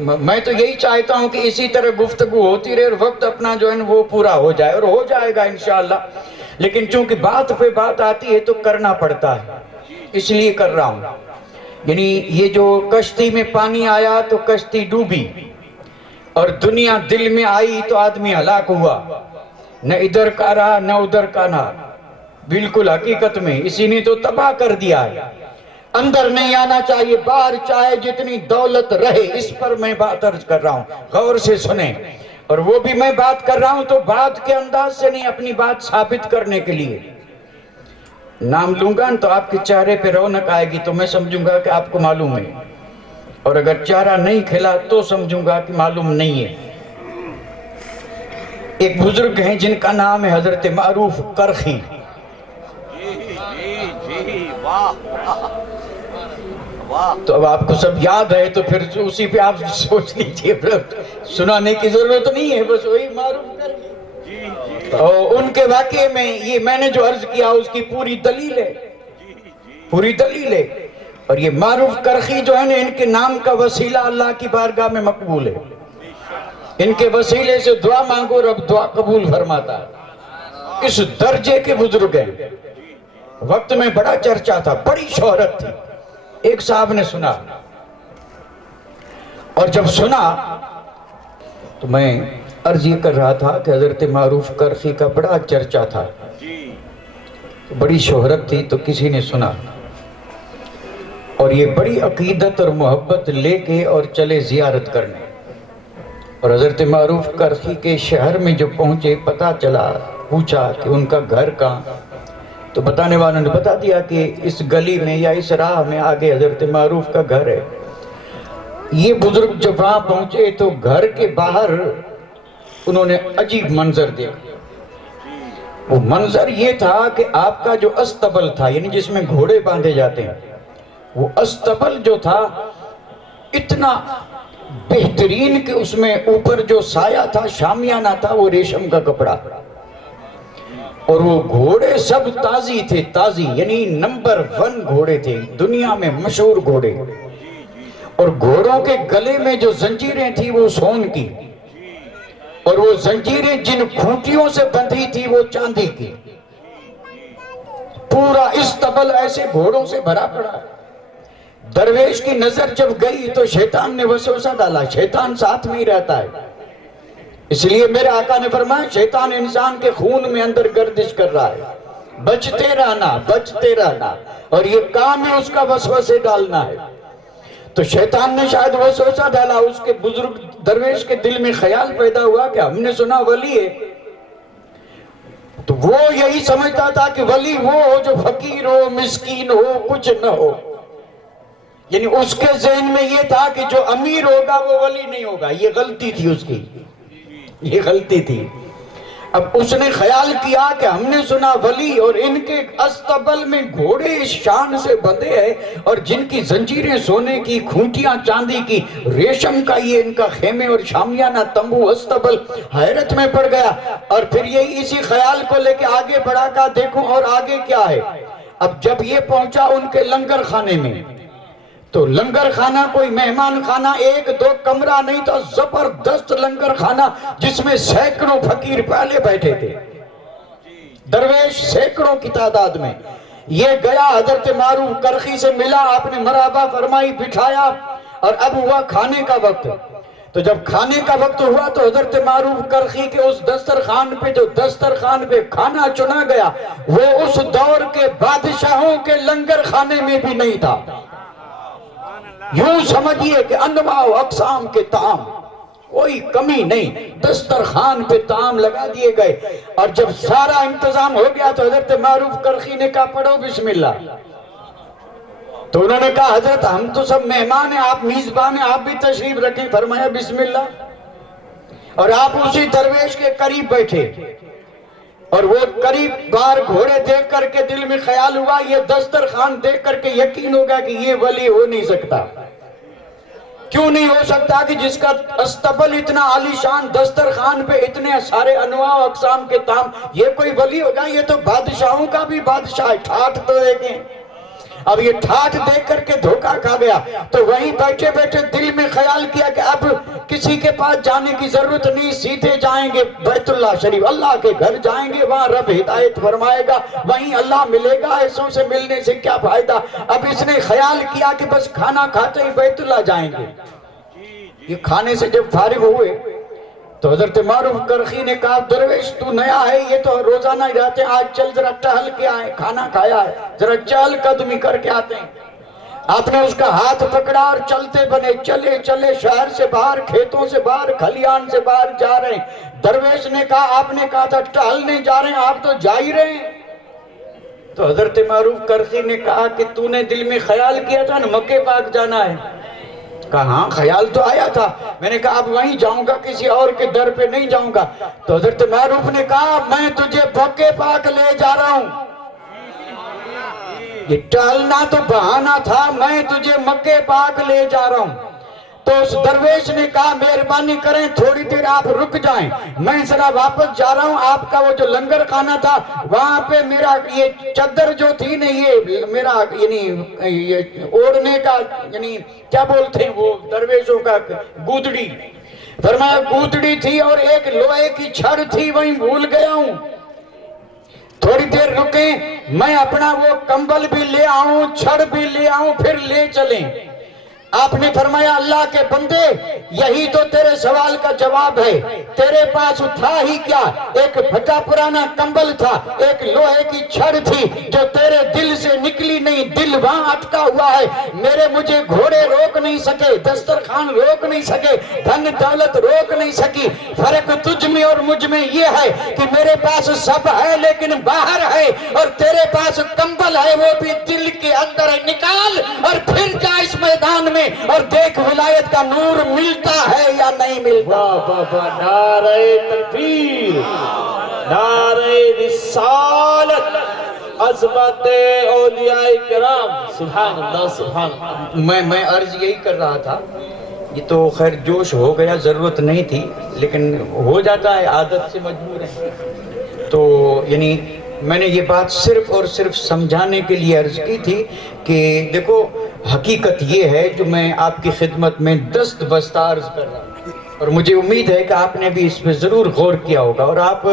میں تو یہی چاہتا ہوں کہ اسی طرح گفتگو ہوتی رہے اور وقت اپنا جو ہے وہ پورا ہو جائے، اور ہو جائے گا انشاءاللہ، لیکن چونکہ بات پہ بات آتی ہے تو کرنا پڑتا ہے، اس لیے کر رہا ہوں۔ یعنی یہ جو کشتی میں پانی آیا تو کشتی ڈوبی، اور دنیا دل میں آئی تو آدمی ہلاک ہوا، نہ ادھر کا رہا نہ ادھر کا رہا، بالکل حقیقت میں اسی نے تو تباہ کر دیا ہے۔ اندر نہیں آنا چاہیے، باہر چاہے جتنی دولت رہے، اس پر میں بات عرض کر رہا ہوں، غور سے سنیں، اور وہ بھی میں بات کر رہا ہوں تو بات کے انداز سے نہیں، اپنی بات ثابت کرنے کے لیے۔ نام لوں گا تو آپ کے چہرے پہ رونق آئے گی تو میں سمجھوں گا کہ آپ کو معلوم ہے، اور اگر چہرہ نہیں کھلا تو سمجھوں گا کہ معلوم نہیں ہے۔ ایک بزرگ ہیں جن کا نام ہے حضرت معروف کرخی۔ تو اب آپ کو سب یاد ہے تو پھر اسی پہ آپ سوچ لیجئے، سنانے کی ضرورت نہیں ہے، بس وہی معروف کرخی۔ اور ان کے واقعے میں یہ میں نے جو عرض کیا اس کی پوری دلیل ہے، پوری دلیل ہے، اور یہ معروف کرخی جو ہے نا، ان کے نام کا وسیلہ اللہ کی بارگاہ میں مقبول ہے، ان کے وسیلے سے دعا مانگو رب دعا قبول فرماتا ہے، اس درجے کے بزرگ ہیں۔ وقت میں بڑا چرچا تھا، بڑی شہرت تھی، ایک صاحب نے سنا، اور جب سنا تو میں عرض یہ کر رہا تھا کہ حضرت معروف کرخی کا بڑا چرچا تھا، بڑی شہرت تھی، تو کسی نے سنا اور یہ بڑی عقیدت اور محبت لے کے اور چلے زیارت کرنے، اور حضرت معروف کرخی کے شہر میں جو پہنچے پتہ چلا، پوچھا کہ ان کا گھر کہاں، تو بتانے والوں نے بتا دیا کہ اس گلی میں یا اس راہ میں آگے حضرت معروف کا گھر ہے۔ یہ بزرگ جب وہاں پہنچے تو گھر کے باہر انہوں نے عجیب منظر دیکھا۔ وہ منظر یہ تھا کہ آپ کا جو استبل تھا، یعنی جس میں گھوڑے باندھے جاتے ہیں، وہ استبل جو تھا اتنا بہترین کہ اس میں اوپر جو سایہ تھا، شامیانہ تھا، وہ ریشم کا کپڑا، اور وہ گھوڑے سب تازی تھے، تازی یعنی نمبر 1 گھوڑے تھے، دنیا میں مشہور گھوڑے، اور گھوڑوں کے گلے میں جو زنجیریں تھی وہ سون کی، اور وہ زنجیریں جن کھوٹیوں سے بندھی تھی وہ چاندی کی، پورا استبل ایسے گھوڑوں سے بھرا پڑا۔ درویش کی نظر جب گئی تو شیطان نے وسوسہ ڈالا، شیطان ساتھ میں ہی رہتا ہے، اس لیے میرے آقا نے فرمایا شیطان انسان کے خون میں اندر گردش کر رہا ہے، بچتے رہنا، بچتے رہنا، اور یہ کام ہے اس کا وسوسے ڈالنا ہے۔ تو شیطان نے شاید وسوسہ ڈالا، اس کے بزرگ درویش کے دل میں خیال پیدا ہوا کہ ہم نے سنا ولی ہے، تو وہ یہی سمجھتا تھا کہ ولی وہ ہو جو فقیر ہو، مسکین ہو، کچھ نہ ہو، یعنی اس کے ذہن میں یہ تھا کہ جو امیر ہوگا وہ ولی نہیں ہوگا۔ یہ غلطی تھی اس کی، یہ غلطی تھی۔ اب اس نے خیال کیا کہ ہم نے سنا ولی، اور ان کے استبل میں گھوڑے اس شان سے بندھے ہیں، اور جن کی زنجیریں سونے کی، کھوٹیاں چاندی کی، ریشم کا یہ ان کا خیمے اور شامیانہ تمبو استبل، حیرت میں پڑ گیا، اور پھر یہ اسی خیال کو لے کے آگے بڑھا کر دیکھوں اور آگے کیا ہے۔ اب جب یہ پہنچا ان کے لنگر خانے میں، تو لنگر خانہ کوئی مہمان خانہ 1-2 کمرہ نہیں تھا، زبردست لنگر خانہ جس میں سینکڑوں فقیر پہلے بیٹھے تھے، درویش سینکڑوں کی تعداد میں۔ یہ گیا حضرت معروف کرخی سے ملا، آپ نے مرحبا فرمائی، بٹھایا، اور اب ہوا کھانے کا وقت۔ تو جب کھانے کا وقت ہوا تو حضرت معروف کرخی کے اس دسترخوان پہ جو دسترخوان پہ کھانا چنا گیا وہ اس دور کے بادشاہوں کے لنگر خانے میں بھی نہیں تھا۔ یوں سمجھئے کہ انواع و اقسام کے طعام، کوئی کمی نہیں، دسترخوان پہ طعام لگا دیے گئے، اور جب سارا انتظام ہو گیا تو حضرت معروف کرخی نے کہا پڑھو بسم اللہ۔ تو انہوں نے کہا حضرت ہم تو سب مہمان ہیں، آپ میزبان ہیں، آپ بھی تشریف رکھیں۔ فرمایا بسم اللہ، اور آپ اسی درویش کے قریب بیٹھے، اور وہ قریب بار گھوڑے دیکھ کر کے دل میں خیال ہوا، یہ دسترخوان دیکھ کر کے یقین ہوگا کہ یہ ولی ہو نہیں سکتا۔ کیوں نہیں ہو سکتا کہ جس کا استبل اتنا عالی شان، دسترخوان پہ اتنے سارے انواع و اقسام کے طعام، یہ کوئی ولی ہوگا؟ یہ تو بادشاہوں کا بھی بادشاہ ہے۔ ٹھاٹ تو دیکھیں، اب یہ ٹھاٹ دیکھ کر کے دھوکہ کھا گیا، تو وہیں بیٹھے بیٹھے دل میں خیال کیا کہ اب کسی کے پاس جانے کی ضرورت نہیں، سیدھے جائیں گے بیت اللہ شریف، اللہ کے گھر جائیں گے، وہاں رب ہدایت فرمائے گا، وہیں اللہ ملے گا، ایسوں سے ملنے سے کیا فائدہ۔ اب اس نے خیال کیا کہ بس کھانا کھاتے ہی بیت اللہ جائیں گے۔ یہ کھانے سے جب فارغ ہوئے تو حضرت معروف کرخی نے کہا درویش تو نیا ہے، یہ تو روزانہ ہی رہتے ہیں، آج چل ذرا ٹہل کے آئے، کھانا کھایا ہے، ذرا چہل قدمی کر کے آتے ہیں۔ آپ نے اس کا ہاتھ پکڑا اور چلتے بنے، چلے چلے شہر سے باہر، کھیتوں سے باہر، کھلیان سے باہر جا رہے ہیں۔ درویش نے کہا آپ نے کہا تھا ٹہلنے جا رہے ہیں، آپ تو جا ہی رہے ہیں۔ تو حضرت معروف کرخی نے کہا کہ تو نے دل میں خیال کیا تھا نا مکے پاک جانا ہے؟ کہا ہاں خیال تو آیا تھا، میں نے کہا اب وہیں جاؤں گا، کسی اور کے در پہ نہیں جاؤں گا۔ تو حضرت معروف نے کہا میں تجھے مکے پاک لے جا رہا ہوں، یہ ٹہلنا تو بہانہ تھا، میں تجھے مکے پاک لے جا رہا ہوں۔ تو اس درویش نے کہا مہربانی کریں تھوڑی دیر آپ رک جائیں، میں ذرا واپس جا رہا ہوں، آپ کا وہ جو لنگر خانہ تھا وہاں پہ میرا یہ چادر جو تھی نا، یہ میرا یعنی اوڑھنے کا یعنی کیا بولتے ہیں وہ درویشوں کا، گودڑی، فرمایا گودڑی تھی اور ایک لوہے کی چھڑ تھی، وہیں بھول گیا ہوں، تھوڑی دیر رکیں، میں اپنا وہ کمبل بھی لے آؤں، چھڑ بھی لے آؤں، پھر لے چلیں۔ آپ نے فرمایا اللہ کے بندے یہی تو تیرے سوال کا جواب ہے، تیرے پاس تھا ہی کیا، ایک پھٹا پرانا کمبل تھا، ایک لوہے کی چھڑ تھی جو تیرے دل سے نکلی نہیں، دل وہاں اٹکا ہوا ہے، میرے مجھے گھوڑے روک نہیں سکے، دسترخوان روک نہیں سکے، دھن دولت روک نہیں سکی، فرق تجھ میں اور مجھ میں یہ ہے کہ میرے پاس سب ہے لیکن باہر ہے، اور تیرے پاس کمبل ہے وہ بھی دل کے اندر ہے، نکال اور پھر جا اس میدان میں اور دیکھ ولایت کا نور ملتا ہے یا نہیں ملتا۔ واہ واہ واہ، نعرہ تکبیر، نعرہ رسالت، عظمت اولیاء کرام، سبحان اللہ سبحان اللہ۔ میں عرض یہی کر رہا تھا، یہ تو خیر جوش ہو گیا، ضرورت نہیں تھی لیکن ہو جاتا ہے، عادت سے مجبور ہے، تو یعنی میں نے یہ بات صرف اور صرف سمجھانے کے لیے عرض کی تھی کہ دیکھو حقیقت یہ ہے جو میں آپ کی خدمت میں دست بستہ عرض کر رہا ہوں، اور مجھے امید ہے کہ آپ نے بھی اس پہ ضرور غور کیا ہوگا، اور آپ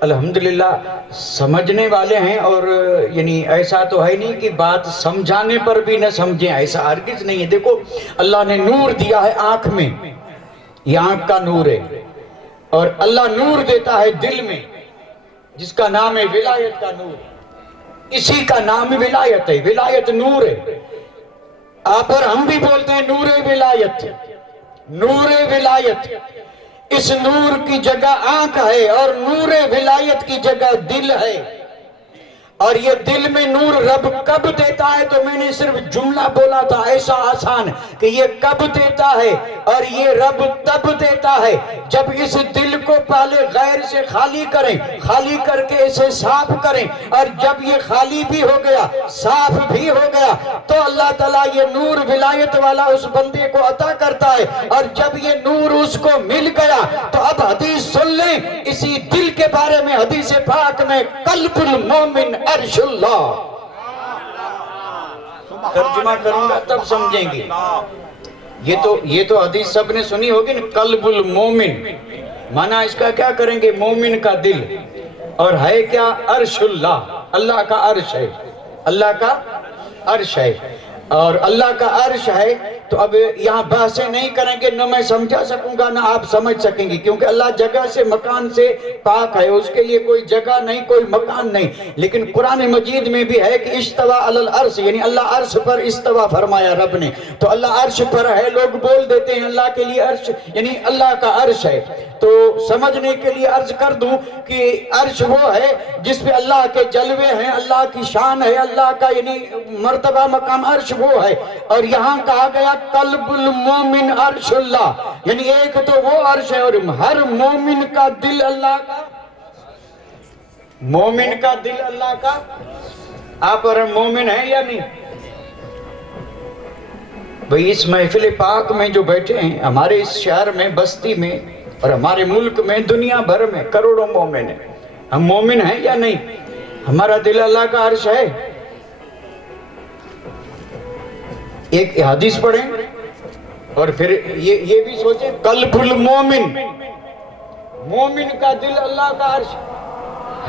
الحمدللہ سمجھنے والے ہیں، اور یعنی ایسا تو ہے نہیں کہ بات سمجھانے پر بھی نہ سمجھیں، ایسا ہرگز نہیں ہے۔ دیکھو اللہ نے نور دیا ہے آنکھ میں، یہ آنکھ کا نور ہے، اور اللہ نور دیتا ہے دل میں جس کا نام ہے ولایت کا نور، اسی کا نام ولایت ہے، ولایت نور ہے، آپ اور ہم بھی بولتے ہیں نور ولایت، نور ولایت، اس نور کی جگہ آنکھ ہے اور نور ولایت کی جگہ دل ہے، اور یہ دل میں نور رب کب دیتا ہے؟ تو میں نے صرف جملہ بولا تھا ایسا آسان کہ یہ کب دیتا ہے، اور یہ رب تب دیتا ہے جب اس دل کو پہلے غیر سے خالی کریں، خالی کر کے اسے صاف کریں، اور جب یہ خالی بھی ہو گیا صاف بھی ہو گیا تو اللہ تعالیٰ یہ نور ولایت والا اس بندے کو عطا کرتا ہے، اور جب یہ نور اس کو مل گیا تو اب حدیث سن لیں اسی دل کے بارے میں، حدیث پاک میں قلب المومن عرش اللہ، ترجمہ کروں گا تب سمجھیں گے، یہ تو حدیث سب نے سنی ہوگی نا، قلب المومن، معنی اس کا کیا کریں گے؟ مومن کا دل، اور ہے کیا؟ عرش اللہ، اللہ کا عرش ہے، اللہ کا عرش ہے، اور اللہ کا عرش ہے تو اب یہاں بحثیں نہیں کریں گے، نہ میں سمجھا سکوں گا نہ آپ سمجھ سکیں گے، کیونکہ اللہ جگہ سے مکان سے پاک ہے، اس کے لیے کوئی جگہ نہیں، کوئی مکان نہیں۔ لیکن قرآن مجید میں بھی ہے کہ استوى علی العرش، یعنی اللہ عرش پر استوى فرمایا رب نے، تو اللہ عرش پر ہے۔ لوگ بول دیتے ہیں اللہ کے لیے عرش یعنی اللہ کا عرش ہے، تو سمجھنے کے لیے عرض کر دوں کہ عرش وہ ہے جس پہ اللہ کے جلوے ہیں، اللہ کی شان ہے، اللہ کا یعنی مرتبہ مقام عرش وہ ہے۔ اور یہاں کہا گیا قلب المومن عرش اللہ، یعنی ایک تو وہ عرش ہے اور ہر مومن کا دل اللہ کا، مومن کا دل اللہ کا۔ آپ اور ہم مومن ہیں یا نہیں؟ بھئی اس محفل پاک میں جو بیٹھے ہیں، ہمارے اس شہر میں، بستی میں اور ہمارے ملک میں، دنیا بھر میں کروڑوں مومن ہیں، ہم مومن ہیں یا نہیں؟ ہمارا دل اللہ کا عرش ہے۔ ایک حدیث پڑھیں اور پھر یہ بھی سوچیں، قلب المومن، مومن کا دل اللہ کا عرش۔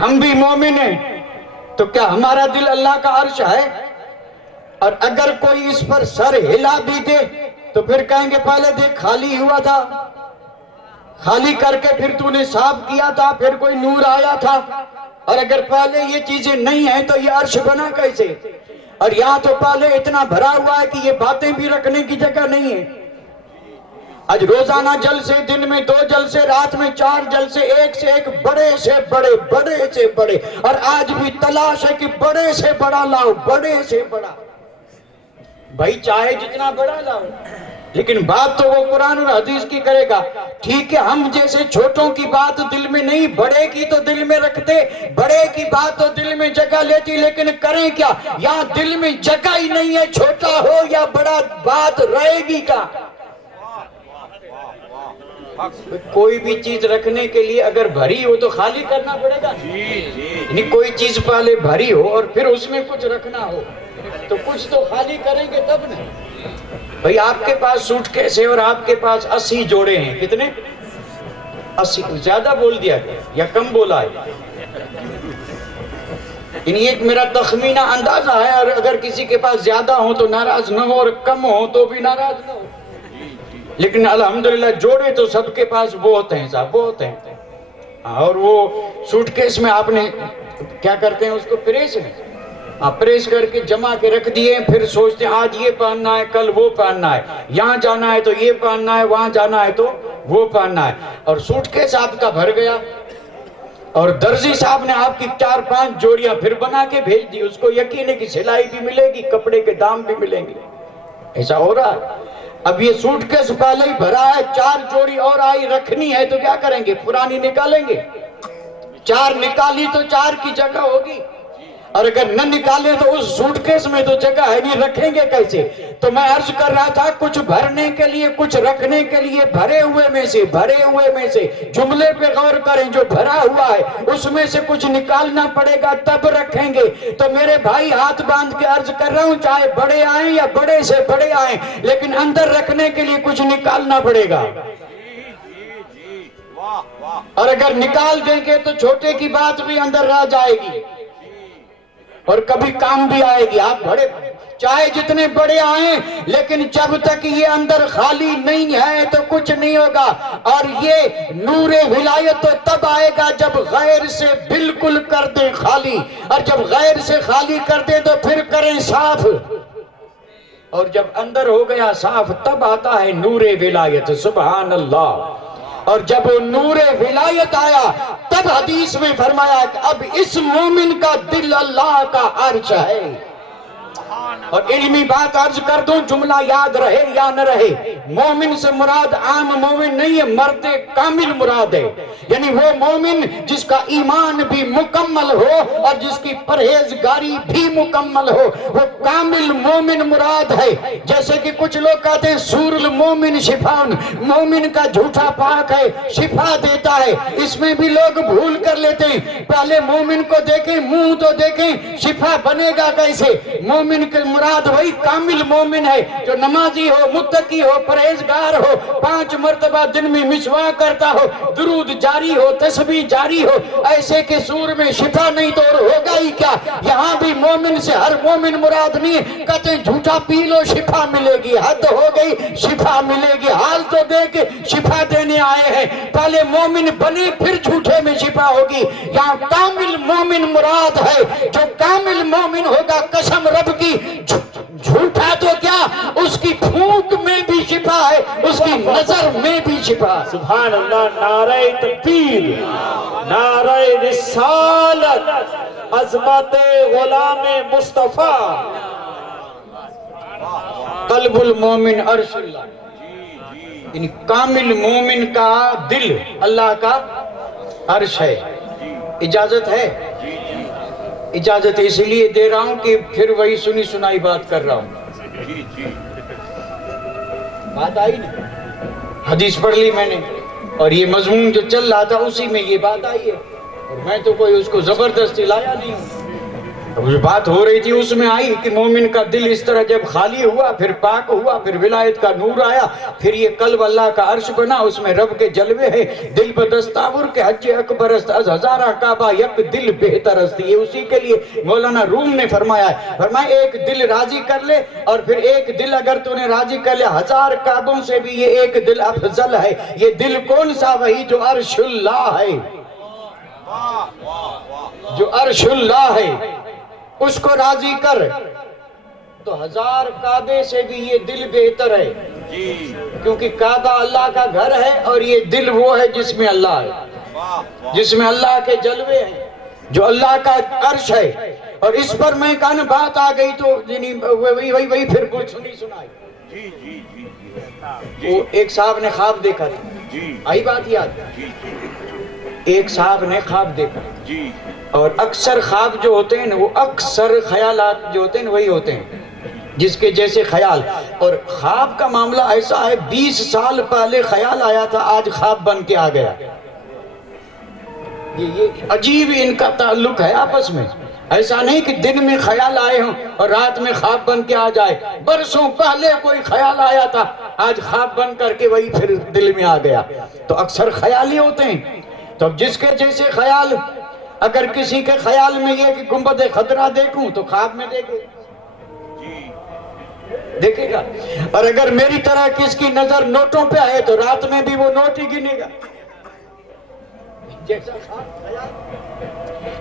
ہم بھی مومن ہیں تو کیا ہمارا دل اللہ کا عرش ہے؟ اور اگر کوئی اس پر سر ہلا بھی دے تو پھر کہیں گے پہلے دیکھ خالی ہوا تھا، خالی کر کے پھر تو نے صاف کیا تھا، پھر کوئی نور آیا تھا۔ اور اگر پہلے یہ چیزیں نہیں ہیں تو یہ عرش بنا کیسے؟ اور یہاں تو پہلے اتنا بھرا ہوا ہے کہ یہ باتیں بھی رکھنے کی جگہ نہیں ہے۔ آج روزانہ جلسے، دن میں 2 جلسے، رات میں 4 جلسے، ایک سے ایک بڑے سے بڑے، بڑے سے بڑے، اور آج بھی تلاش ہے کہ بڑے سے بڑا لاؤ، بڑے سے بڑا۔ بھائی چاہے جتنا بڑا لاؤ، لیکن بات تو وہ قرآن اور حدیث کی کرے گا۔ ٹھیک ہے ہم جیسے چھوٹوں کی بات دل میں نہیں، بڑے کی تو دل میں رکھتے، بڑے کی بات تو دل میں جگہ لیتی، لیکن کریں کیا؟ یہاں دل میں جگہ ہی نہیں ہے، چھوٹا ہو یا بڑا بات رہے گی کیا؟ کوئی بھی چیز رکھنے کے لیے اگر بھری ہو تو خالی کرنا پڑے گا، یعنی کوئی چیز پہلے بھری ہو اور پھر اس میں کچھ رکھنا ہو تو کچھ تو خالی کریں گے تب نہیں۔ بھئی آپ کے پاس سوٹ کیس ہے اور آپ کے پاس 80 جوڑے ہیں، کتنے؟ 80۔ زیادہ بول دیا گیا یا کم بولا ہے؟ یعنی ایک میرا تخمینہ اندازہ ہے، اور اگر کسی کے پاس زیادہ ہو تو ناراض نہ ہو اور کم ہو تو بھی ناراض نہ ہو، لیکن الحمدللہ جوڑے تو سب کے پاس بہت ہیں صاحب، بہت ہیں۔ اور وہ سوٹ کیس میں آپ نے کیا کرتے ہیں اس کو؟ پریس میں پریس کر کے جمع کے رکھ دیے، پھر سوچتے ہیں آج یہ پہننا ہے، کل وہ پہننا ہے، یہاں جانا ہے تو یہ پہننا ہے، وہاں جانا ہے تو وہ پہننا ہے، اور سوٹ کیس آپ کا بھر گیا، اور درزی صاحب نے آپ کی 4-5 جوڑیاں پھر بنا کے بھیج دی، اس کو یقین ہے کہ سلائی بھی ملے گی، کپڑے کے دام بھی ملیں گے۔ ایسا ہو رہا ہے۔ اب یہ سوٹ کیس پہلے ہی بھرا ہے، 4 جوڑی اور آئی رکھنی ہے تو کیا کریں گے؟ پرانی نکالیں گے؟ 4 نکالی تو 4 کی جگہ ہوگی، اور اگر نہ نکالیں تو اس سوٹ کیس میں تو جگہ ہے نہیں، رکھیں گے کیسے؟ تو میں عرض کر رہا تھا کچھ بھرنے کے لیے، کچھ رکھنے کے لیے، بھرے ہوئے میں سے جملے پہ غور کریں، جو بھرا ہوا ہے اس میں سے کچھ نکالنا پڑے گا تب رکھیں گے۔ تو میرے بھائی ہاتھ باندھ کے عرض کر رہا ہوں، چاہے بڑے آئیں یا بڑے سے بڑے آئیں، لیکن اندر رکھنے کے لیے کچھ نکالنا پڑے گا۔ اور اگر نکال دیں گے تو چھوٹے کی بات بھی اندر رہ جائے گی اور کبھی کام بھی آئے گی۔ آپ بڑے چاہے جتنے بڑے آئیں، لیکن جب تک یہ اندر خالی نہیں ہے تو کچھ نہیں ہوگا۔ اور یہ نور ولایت تو تب آئے گا جب غیر سے بالکل کر دیں خالی، اور جب غیر سے خالی کر دیں تو پھر کریں صاف، اور جب اندر ہو گیا صاف تب آتا ہے نور ولایت۔ سبحان اللہ۔ اور جب نور ولایت آیا تب حدیث میں فرمایا کہ اب اس مومن کا دل اللہ کا عرش ہے۔ اور علمی بات عرض کر دوں، جملہ یاد رہے یا نہ رہے، مومن سے مراد عام مومن نہیں ہے، مرد کامل مراد ہے، یعنی وہ مومن جس کا ایمان بھی مکمل ہو اور جس کی پرہیزگاری بھی مکمل ہو، وہ کامل مومن مراد ہے۔ جیسے کہ کچھ لوگ کہتے ہیں سور المومن شفاء، مومن کا جھوٹا پاک ہے، شفا دیتا ہے، اس میں بھی لوگ بھول کر لیتے ہیں، پہلے مومن کو دیکھیں، منہ تو دیکھیں، شفا بنے گا کیسے؟ مومن کے مراد وہی کامل مومن ہے جو نمازی ہو، متقی ہو، پرہیزگار ہو، 5 مرتبہ دن میں مسواک کرتا ہو، درود جاری ہو، تسبیح جاری ہو، ایسے کہ سور میں شفا نہیں تو اور ہوگا ہی کیا؟ یہاں بھی مومن سے ہر مومن مراد نہیں ہے، کہتے ہیں جھوٹا پی لو شفا ملے گی، حد ہو گئی شفا ملے گی، حال تو دیکھ شفا دینے آئے ہیں، پہلے مومن بنے پھر جھوٹے میں شفا ہوگی۔ یہاں کامل مومن مراد ہے، جو کامل مومن ہوگا قسم رب کی، جھوٹا تو کیا اس کی پھونک میں بھی شفا ہے، اس کی نظر میں بھی شفا ہے۔ سبحان اللہ، نعرہ تکبیر، نعرہ رسالت، عظمت غلام مصطفیٰ۔ قلب المومن عرش اللہ، یعنی کامل مومن کا دل اللہ کا عرش ہے۔ اجازت ہے؟ اجازت اس لیے دے رہا ہوں کہ پھر وہی سنی سنائی بات کر رہا ہوں۔ بات آئی نا، حدیث پڑھ لی میں نے، اور یہ مضمون جو چل رہا تھا اسی میں یہ بات آئی ہے، اور میں تو کوئی اس کو زبردستی لایا نہیں ہوں۔ جو بات ہو رہی تھی اس میں آئی کہ مومن کا دل اس طرح جب خالی ہوا، پھر پاک ہوا، پھر ولایت کا نور آیا، پھر یہ قلب اللہ کا عرش بنا، اس میں رب کے جلوے ہیں۔ دل بدستاور کے حج اکبر است، از ہزارہ کعبہ یک دل بہتر است۔ یہ اسی کے لیے مولانا روم نے فرمایا ہے، فرمایا ایک دل راضی کر لے، اور پھر ایک دل اگر تو نے راضی کر لے 1000 کعبوں سے بھی یہ ایک دل افضل ہے۔ یہ دل کون سا؟ وہی جو عرش اللہ ہے، جو عرش اللہ ہے، اس کو راضی کر تو 1000 کعبے سے بھی یہ دل بہتر ہے، کیونکہ کعبہ اللہ کا گھر ہے اور یہ دل وہ ہے جس میں اللہ ہے، جس میں اللہ کے جلوے ہیں، جو اللہ کا عرش ہے۔ اور اس پر میں کہا بات آ گئی تو وہی پھر کوئی سنی سنائی۔ وہ ایک صاحب نے خواب دیکھا تھا، آئی بات یاد؟ ایک صاحب نے خواب دیکھا، اور اکثر خواب جو ہوتے ہیں وہ اکثر خیالات جو ہوتے ہیں وہی ہوتے ہیں جس کے جیسے خیال۔ اور خواب کا معاملہ ایسا ہے، 20 سال پہلے خیال آیا تھا، آج خواب بن کے آ گیا۔ یہ عجیب ان کا تعلق ہے آپس میں، ایسا نہیں کہ دن میں خیال آئے ہوں اور رات میں خواب بن کے آ جائے۔ برسوں پہلے کوئی خیال آیا تھا، آج خواب بن کر کے وہی پھر دل میں آ گیا۔ تو اکثر خیال ہی ہوتے ہیں، تو جس کے جیسے خیال، اگر کسی کے خیال میں یہ کہ گنبد خضرا دیکھوں تو خواب میں دیکھے گا، اور اگر میری طرح کس کی نظر نوٹوں پہ آئے تو رات میں بھی وہ نوٹ ہی گنے گا۔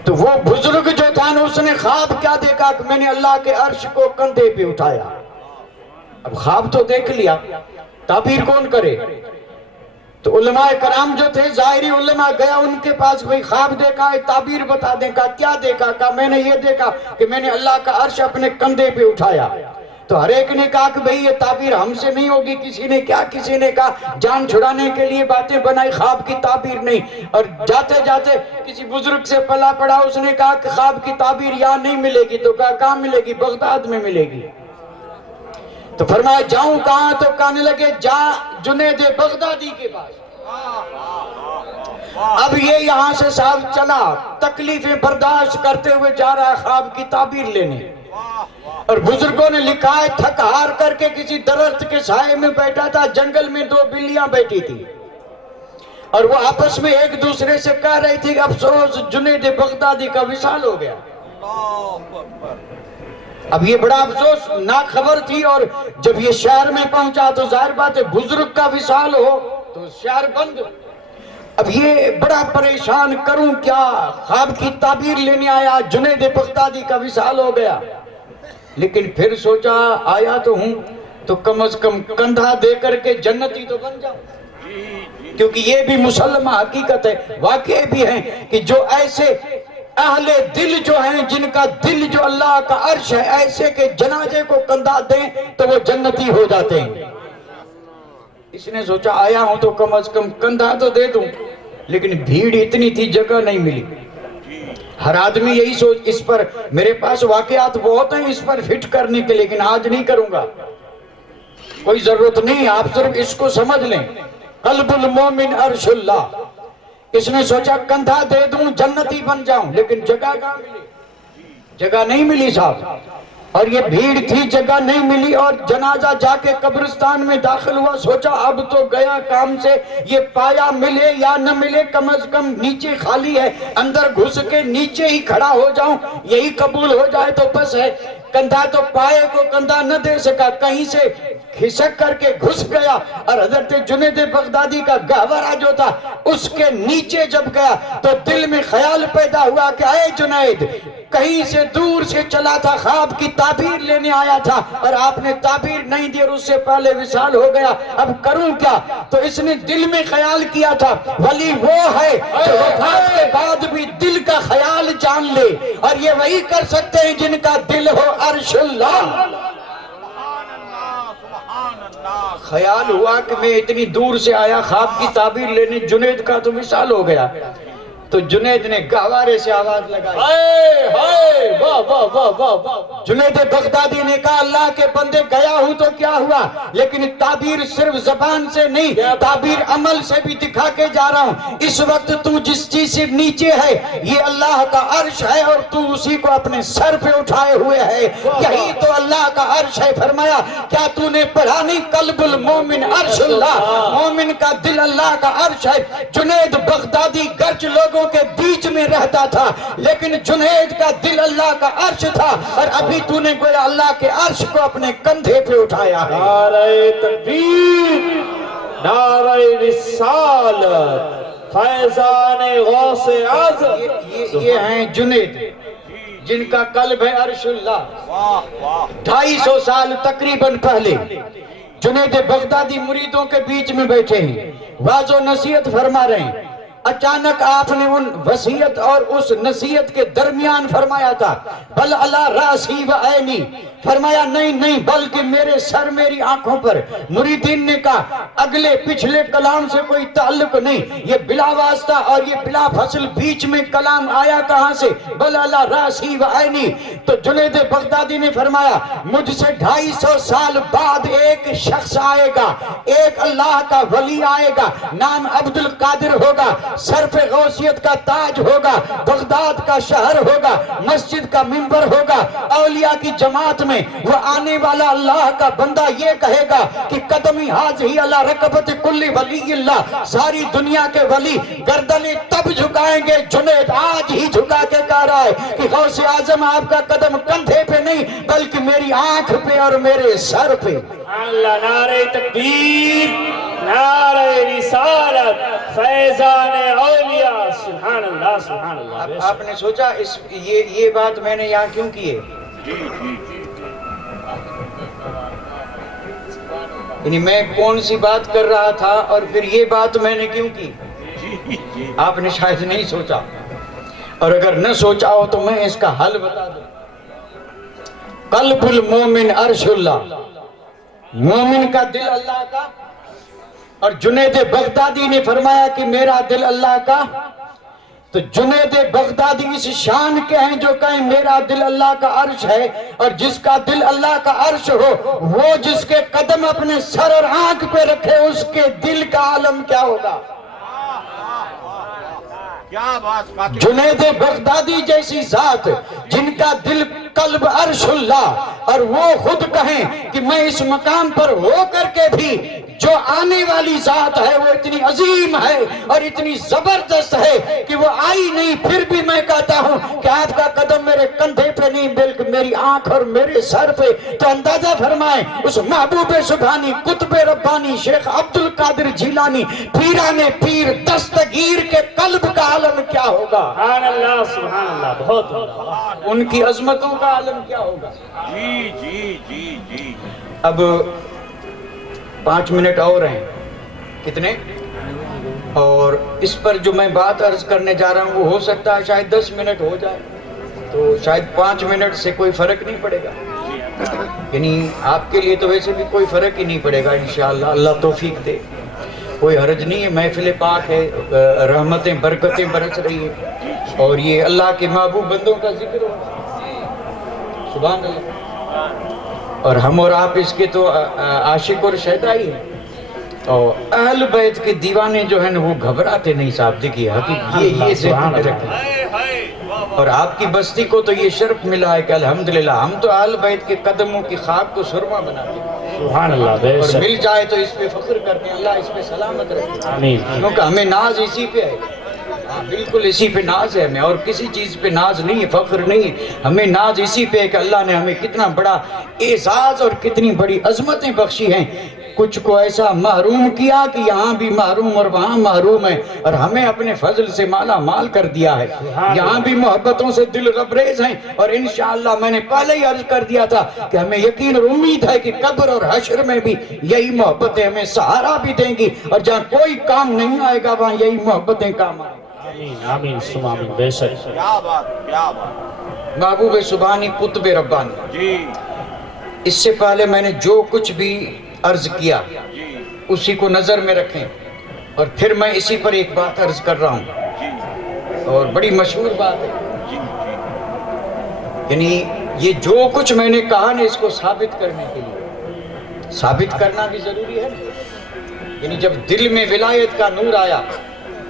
تو وہ بزرگ جو تھا نا، اس نے خواب کیا دیکھا کہ میں نے اللہ کے عرش کو کندھے پہ اٹھایا۔ اب خواب تو دیکھ لیا، تعبیر کون کرے؟ تو علماء کرام جو تھے، ظاہری علماء، گیا ان کے پاس، بھئی خواب دیکھا ہے، تعبیر بتا دیں۔ کہا کیا دیکھا؟ کہا میں نے یہ دیکھا کہ میں نے اللہ کا عرش اپنے کندھے پہ اٹھایا۔ تو ہر ایک نے کہا کہ بھئی یہ تعبیر ہم سے نہیں ہوگی۔ کسی نے کیا، کسی نے کہا جان چھڑانے کے لیے باتیں بنائی، خواب کی تعبیر نہیں۔ اور جاتے جاتے کسی بزرگ سے پلا پڑا، اس نے کہا کہ خواب کی تعبیر یہاں نہیں ملے گی۔ تو کہا کہاں ملے گی؟ بغداد میں ملے گی۔ تو فرمایا جاؤں کہاں؟ تو کہنے لگے جا جنید بغدادی کے پاس۔ اب یہ یہاں سے صاحب چلا، تکلیفیں برداشت کرتے ہوئے جا رہا ہے خواب کی تعبیر لینے۔ اور بزرگوں نے لکھا ہے تھک ہار کر کے کسی درخت کے سائے میں بیٹھا تھا، جنگل میں 2 بلیاں بیٹھی تھی، اور وہ آپس میں ایک دوسرے سے کہہ رہی تھی کہ افسوس جنید بغدادی کا وصال ہو گیا۔ اب یہ بڑا افسوس ناک خبر تھی، اور جب یہ شہر میں پہنچا تو ظاہر بات ہے بزرگ کا وصال ہو تو شہر بند۔ اب یہ بڑا پریشان، کروں کیا؟ خواب کی تعبیر لینے آیا، جنید بغدادی کا وصال ہو گیا، لیکن پھر سوچا آیا تو ہوں تو کم از کم کندھا دے کر کے جنتی تو بن جاؤں، کیونکہ یہ بھی مسلمہ حقیقت ہے، واقعے بھی ہیں کہ جو ایسے اہل دل جو ہیں، جن کا دل جو اللہ کا عرش ہے، ایسے کہ جنازے کو کندھا دیں تو وہ جنتی ہو جاتے ہیں۔ اس نے سوچا آیا ہوں تو کم از کم کندھا تو دے دوں، لیکن بھیڑ اتنی تھی، جگہ نہیں ملی۔ ہر آدمی یہی سوچ، اس پر میرے پاس واقعات بہت ہیں اس پر فٹ کرنے کے، لیکن آج نہیں کروں گا، کوئی ضرورت نہیں، آپ صرف اس کو سمجھ لیں، قلب المومن عرش اللہ۔ اس نے سوچا کندھا دے دوں جنتی بن جاؤں، لیکن جگہ کہاں ملی؟ جگہ نہیں ملی صاحب۔ اور یہ بھیڑ تھی، جگہ نہیں ملی، اور جنازہ جا کے قبرستان میں داخل ہوا. سوچا اب تو گیا کام سے، یہ پایا ملے یا نہ ملے، کم از کم نیچے خالی ہے، اندر گھس کے نیچے ہی کھڑا ہو جاؤں، یہی قبول ہو جائے تو بس ہے. کندھا تو پائے کو کندھا نہ دے سکا، کہیں سے کھسک کر کے گھس گیا، اور حضرت جنید بغدادی کا گہوارہ جو تھا اس کے نیچے جب گیا تو دل میں خیال پیدا ہوا کہ اے جنید، کہیں سے دور سے چلا تھا، خواب کی تعبیر لینے آیا تھا، اور آپ نے تعبیر نہیں دی اور اس سے پہلے وصال ہو گیا، اب کروں کیا؟ تو اس نے دل میں خیال کیا تھا ولی وہ ہے جو وفات کے بعد بھی دل کا خیال جان لے، اور یہ وہی کر سکتے ہیں جن کا دل ہو عرش اللہ. خیال ہوا کہ میں اتنی دور سے آیا خواب کی تعبیر لینے، جنید کا تو وصال ہو گیا. تو جنید نے گہوارے سے آواز لگائی، ہائے ہائے واہ واہ واہ واہ واہ. جنید بغدادی نے کہا اللہ کے بندے گیا ہوں تو کیا ہوا، لیکن تعبیر صرف زبان سے نہیں، تعبیر عمل سے بھی دکھا کے جا رہا ہوں. اس وقت تو جس چیز سے نیچے ہے یہ اللہ کا عرش ہے، اور تو اسی کو اپنے سر پہ اٹھائے ہوئے ہے، یہی تو اللہ کا عرش ہے. فرمایا کیا تو نے پڑھا نہیں قلب المومن عرش اللہ، مومن کا دل اللہ کا عرش ہے. جنید بغدادی گرچہ لوگوں کے بیچ میں رہتا تھا لیکن جنید کا دل اللہ کا عرش تھا، اور ابھی تو نے گویا اللہ کے عرش کو اپنے کندھے پہ اٹھایا ہے. نعرہ تکبیر، نعرہ رسالت، فیضان غوث اعظم. یہ ہیں جنید جن کا قلب ہے عرش اللہ. 250 سال تقریباً پہلے جنید بغدادی مریدوں کے بیچ میں بیٹھے ہیں، واعظ و نصیحت فرما رہے ہیں. اچانک آپ نے ان وصیت اور اس نصیحت کے درمیان فرمایا تھا بل علی راسی و عینی، فرمایا نہیں بلکہ میرے سر میری آنکھوں پر. مریدین نے کہا اگلے پچھلے کلام سے کوئی تعلق نہیں، یہ بلا واسطہ اور یہ بلا فصل بیچ میں کلام آیا کہاں سے؟ بل علی راسی و عینی. تو جنید بغدادی نے فرمایا مجھ سے 250 سال بعد ایک شخص آئے گا، ایک اللہ کا ولی آئے گا، نام عبد القادر ہوگا، سر پہ غوثیت کا تاج ہوگا، بغداد کا شہر ہوگا، مسجد کا منبر ہوگا، اولیاء کی جماعت میں وہ آنے والا اللہ کا بندہ یہ کہے گا کہ قدمی حاضی علی رکبت کل ولی اللہ، ساری دنیا کے ولی گردنیں تب جھکائیں گے. جنید آج ہی جھکا کے کہہ رہا ہے کہ غوث اعظم آپ کا قدم کندھے پہ نہیں بلکہ میری آنکھ پہ اور میرے سر پہ. اللہ، نعرہ تکبیر، نعرہ رسالت، فیضان اولیاء. سبحان اللہ سبحان اللہ. آپ نے سوچا یہ بات میں نے یہاں کیوں کی ہے؟ یعنی میں کون سی بات کر رہا تھا اور پھر یہ بات میں نے کیوں کی؟ آپ نے شاید نہیں سوچا، اور اگر نہ سوچا ہو تو میں اس کا حل بتا دوں. قلب المومن عرش اللہ، مومن کا دل اللہ کا. اور جنید بغدادی نے فرمایا کہ میرا دل اللہ کا. تو جنید بغدادی اس شان کے ہیں جو کہیں میرا دل اللہ کا عرش ہے، اور جس کا دل اللہ کا عرش ہو وہ جس کے قدم اپنے سر اور آنکھ پہ رکھے اس کے دل کا عالم کیا ہوگا. جنید بغدادی جیسی ذات جن کا دل قلب عرش اللہ، اور وہ خود کہیں کہ میں اس مقام پر ہو کر کے بھی جو آنے والی ذات ہے وہ اتنی عظیم ہے اور اتنی زبردست ہے کہ وہ آئی نہیں، پھر بھی میں کہتا ہوں کہ آپ کا قدم میرے کندھے پہ نہیں بلکہ میری آنکھ اور میرے سر پہ. تو اندازہ فرمائیں اس محبوب سبحانی قطب ربانی شیخ عبد القادر جیلانی پیران پیر دستگیر کے قلب کا عالم کیا ہوگا. سبحان اللہ سبحان اللہ. بہت ان کی عظمتوں کا عالم کیا ہوگا. جی جی جی جی. اب 5 منٹ اور ہیں. کتنے؟ اور اس پر جو میں بات عرض کرنے جا رہا ہوں وہ ہو سکتا ہے شاید 10 منٹ ہو جائے، تو شاید 5 منٹ سے کوئی فرق نہیں پڑے گا. یعنی آپ کے لیے تو ویسے بھی کوئی فرق ہی نہیں پڑے گا انشاءاللہ. اللہ توفیق دے، کوئی حرج نہیں ہے. محفل پاک ہے، رحمتیں برکتیں برس رہی ہیں، اور یہ اللہ کے محبوب بندوں کا ذکر ہو. سبحان اللہ. اور ہم اور آپ اس کے تو عاشق اور شیدا ہی ہیں. اور اہل بیت کے دیوانے جو ہیں وہ گھبراتے نہیں صاحب. دیکھیے یہ ذہن میں رکھیں. اور آپ کی بستی کو تو یہ شرف ملا ہے کہ الحمدللہ ہم تو اہل بیت کے قدموں کی خاک کو سرما بناتے ہیں، سبحان اللہ بے اور شک، مل جائے تو اس پہ فخر کرتے ہیں، اللہ اس پہ سلامت رکھے، آمین کیونکہ ہمیں ناز اسی پہ ہے، ہاں بالکل اسی پہ ناز ہے ہمیں، اور کسی چیز پہ ناز نہیں ہے، فخر نہیں ہے، ہمیں ناز اسی پہ ہے کہ اللہ نے ہمیں کتنا بڑا اعزاز اور کتنی بڑی عظمتیں بخشی ہیں، کچھ کو ایسا محروم کیا کہ یہاں بھی محروم اور وہاں محروم ہے، اور ہمیں اپنے فضل سے مالا مال کر دیا ہے، یہاں بھی محبتوں سے دل ربریز ہیں، اور انشاءاللہ میں نے پہلے ہی عرض کر دیا تھا کہ ہمیں یقین اور امید ہے کہ قبر اور حشر میں بھی یہی محبتیں ہمیں سہارا بھی دیں گی، اور جہاں کوئی کام نہیں آئے گا وہاں یہی محبتیں کام آئیں گی۔ آمین آمین ثم آمین بے شک، کیا بات کیا بات، محبوب سبحانی قطب ربانی، جی اس سے پہلے میں نے جو کچھ بھی عرض کیا جی اسی کو نظر میں رکھیں، اور پھر میں اسی پر ایک بات عرض کر رہا ہوں، جی اور بڑی مشہور بات ہے، جی یعنی یہ جو کچھ میں نے کہا نا اس کو ثابت کرنے کے لیے، ثابت کرنا بھی ضروری ہے نا، یعنی جب دل میں ولایت کا نور آیا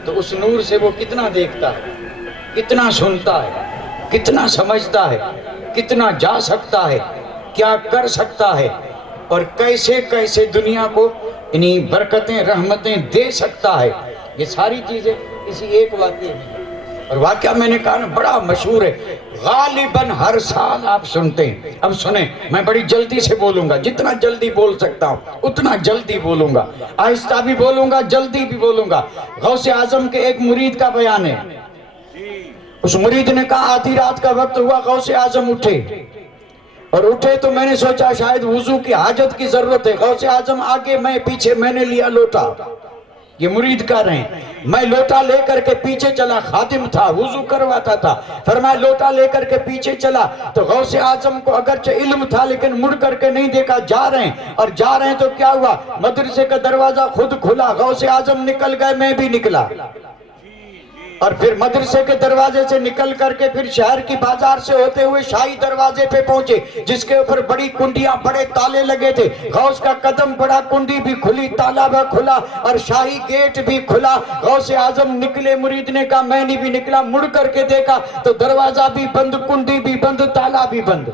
تو اس نور سے وہ کتنا دیکھتا ہے، کتنا سنتا ہے، کتنا سمجھتا ہے، کتنا جا سکتا ہے، کیا کر سکتا ہے، اور کیسے کیسے دنیا کو یعنی برکتیں رحمتیں دے سکتا ہے، یہ ساری چیزیں اسی ایک واقعے میں ہیں، اور واقعہ میں نے کہا نا بڑا مشہور ہے، غالباً ہر سال آپ سنتے ہیں، اب سنیں میں بڑی جلدی سے بولوں گا، جتنا جلدی بول سکتا ہوں اتنا جلدی بولوں گا، آہستہ بھی بولوں گا جلدی بھی بولوں گا۔ غوث اعظم کے ایک مرید کا بیان ہے، اس مرید نے کہا آدھی رات کا وقت ہوا، غوث اعظم اٹھے، اور اٹھے تو میں نے سوچا شاید وضو کی حاجت کی ضرورت ہے، غوث اعظم آگے میں پیچھے، میں نے لیا لوٹا، یہ مرید کہہ رہے ہیں میں لوٹا لے کر کے پیچھے چلا، خادم تھا وضو کرواتا تھا، فرمایا لوٹا لے کر کے پیچھے چلا تو غوث اعظم کو اگرچہ علم تھا لیکن مڑ کر کے نہیں دیکھا، جا رہے ہیں، اور جا رہے ہیں تو کیا ہوا، مدرسے کا دروازہ خود کھلا، غوث اعظم نکل گئے، میں بھی نکلا، اور پھر مدرسے کے دروازے سے نکل کر کے پھر شہر کی بازار سے ہوتے ہوئے شاہی دروازے پہ پہنچے، جس کے اوپر بڑی کنڈیاں بڑے تالے لگے تھے، غوث کا قدم پڑا، کنڈی بھی کھلی، تالا بھی کھلا، اور شاہی گیٹ بھی کھلا، غوث اعظم نکلے، مرید نے کہا میں نے بھی نکلا، مڑ کر کے دیکھا تو دروازہ بھی بند، کنڈی بھی بند، تالا بھی بند۔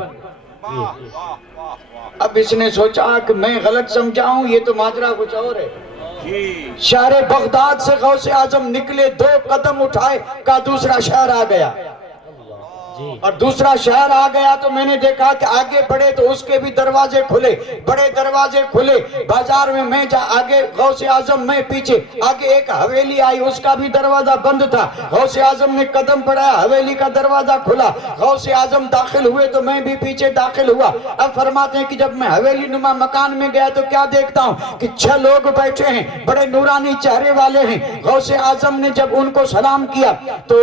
اب اس نے سوچا کہ میں غلط سمجھاؤں، یہ تو ماجرا کچھ اور ہے، شہر بغداد سے غوث اعظم نکلے، 2 قدم اٹھائے کا دوسرا شہر آ گیا، اور دوسرا شہر آ گیا تو میں نے دیکھا کہ آگے بڑھے تو اس کے بھی دروازے کھلے، بڑے دروازے کھلے، بازار میں جا آگے غوث اعظم میں پیچھے، آگے ایک حویلی آئی اس کا بھی دروازہ بند تھا، غوث اعظم نے قدم بڑھایا، حویلی کا دروازہ کھلا، غوث اعظم داخل ہوئے تو میں بھی پیچھے داخل ہوا۔ اب فرماتے ہیں کہ جب میں حویلی نما مکان میں گیا تو کیا دیکھتا ہوں کہ 6 لوگ بیٹھے ہیں، بڑے نورانی چہرے والے ہیں، غوث اعظم نے جب ان کو سلام کیا تو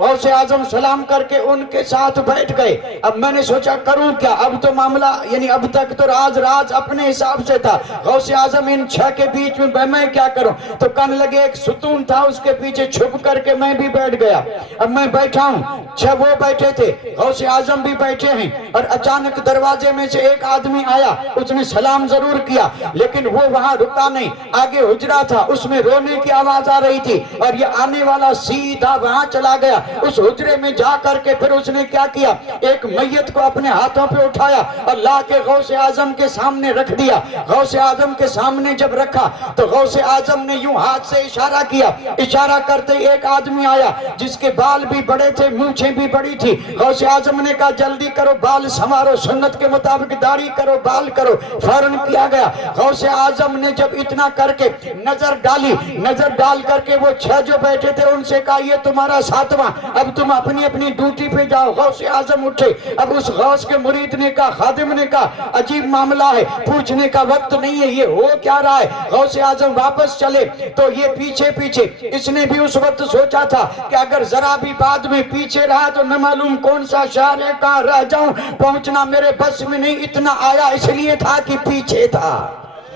غوث اعظم سلام کر کے ان کے ساتھ بیٹھ گئے۔ اب میں نے سوچا کروں کیا، اب تو معاملہ یعنی اب تک تو راز اپنے حساب سے تھا، غوث اعظم ان 6 کے بیچ میں کیا کروں، تو کہنے لگے ایک ستون تھا اس کے پیچھے چھپ کر کے میں بھی بیٹھ گیا۔ اب میں بیٹھا ہوں، 6 وہ بیٹھے تھے، غوث اعظم بھی بیٹھے ہیں، اور اچانک دروازے میں سے ایک آدمی آیا، اس نے سلام ضرور کیا لیکن وہ وہاں رکا نہیں، آگے حجرہ تھا اس میں رونے کی آواز آ رہی تھی، اور یہ آنے والا سیدھا وہاں چلا گیا، اس حجرے میں جا کر کے پھر اس نے کیا کیا، ایک میت کو اپنے ہاتھوں پہ اٹھایا اور لا کے غوث اعظم کے سامنے رکھ دیا۔ غوث اعظم کے سامنے جب رکھا تو غوث اعظم نے یوں ہاتھ سے اشارہ کیا، اشارہ کرتے ایک آدمی آیا جس کے بال بھی بڑے تھے، مونچھیں بھی بڑی تھی، غوث اعظم نے کہا جلدی کرو بال سنوارو، سنت کے مطابق داڑھی کرو، بال کرو، فوراً کیا گیا۔ غوث اعظم نے جب اتنا کر کے نظر ڈالی، نظر ڈال کر کے وہ 6 جو بیٹھے تھے ان سے کہا یہ تمہارا 7واں، اب تم اپنی اپنی ڈیوٹی پہ جاؤ۔ غوث اعظم اٹھے، اب اس غوث کے مرید نے کہا، خادم نے کہا عجیب معاملہ ہے، پوچھنے کا وقت نہیں ہے، یہ ہو کیا رہا ہے؟ غوث اعظم واپس چلے تو یہ پیچھے پیچھے، اس نے بھی اس وقت سوچا تھا کہ اگر ذرا بھی بعد میں پیچھے رہا تو نہ معلوم کون سا شہر ہے، کہاں رہ جاؤں، پہنچنا میرے بس میں نہیں، اتنا آیا اس لیے تھا کہ پیچھے تھا۔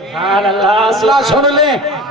سبحان اللہ اللہ سن لیں،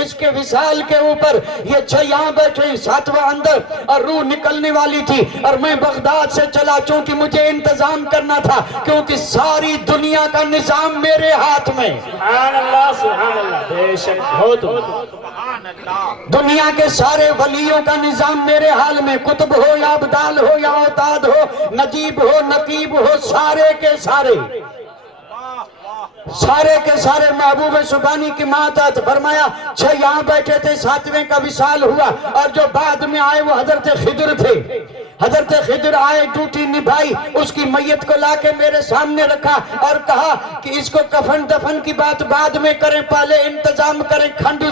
اس کے وصال کے اوپر، یہ 6 یہاں بیٹھے، 7واں اندر، اور روح نکلنے والی تھی، اور میں بغداد سے چلا چونکہ مجھے انتظام کرنا تھا، کیونکہ ساری دنیا کا نظام میرے ہاتھ میں، سبحان اللہ، بے شک بہت عمدہ، سبحان اللہ، دنیا کے سارے ولیوں کا نظام میرے حال میں، قطب ہو یا ابدال ہو یا اوتاد ہو، نجیب ہو نقیب ہو، سارے کے سارے، سارے کے سارے محبوب سبحانی کی ماتحت فرمایا 6 یہاں بیٹھے تھے، 7ویں کا وصال ہوا، اور جو بعد میں آئے وہ حضرت خضر تھے، حضرت خضر آئے، ڈیوٹی نبھائی، اس کی میت کو لا کے میرے سامنے رکھا اور کہا کہ اس کو کفن دفن کی بات بعد میں کریں، پہلے انتظام کریں، کھنڈ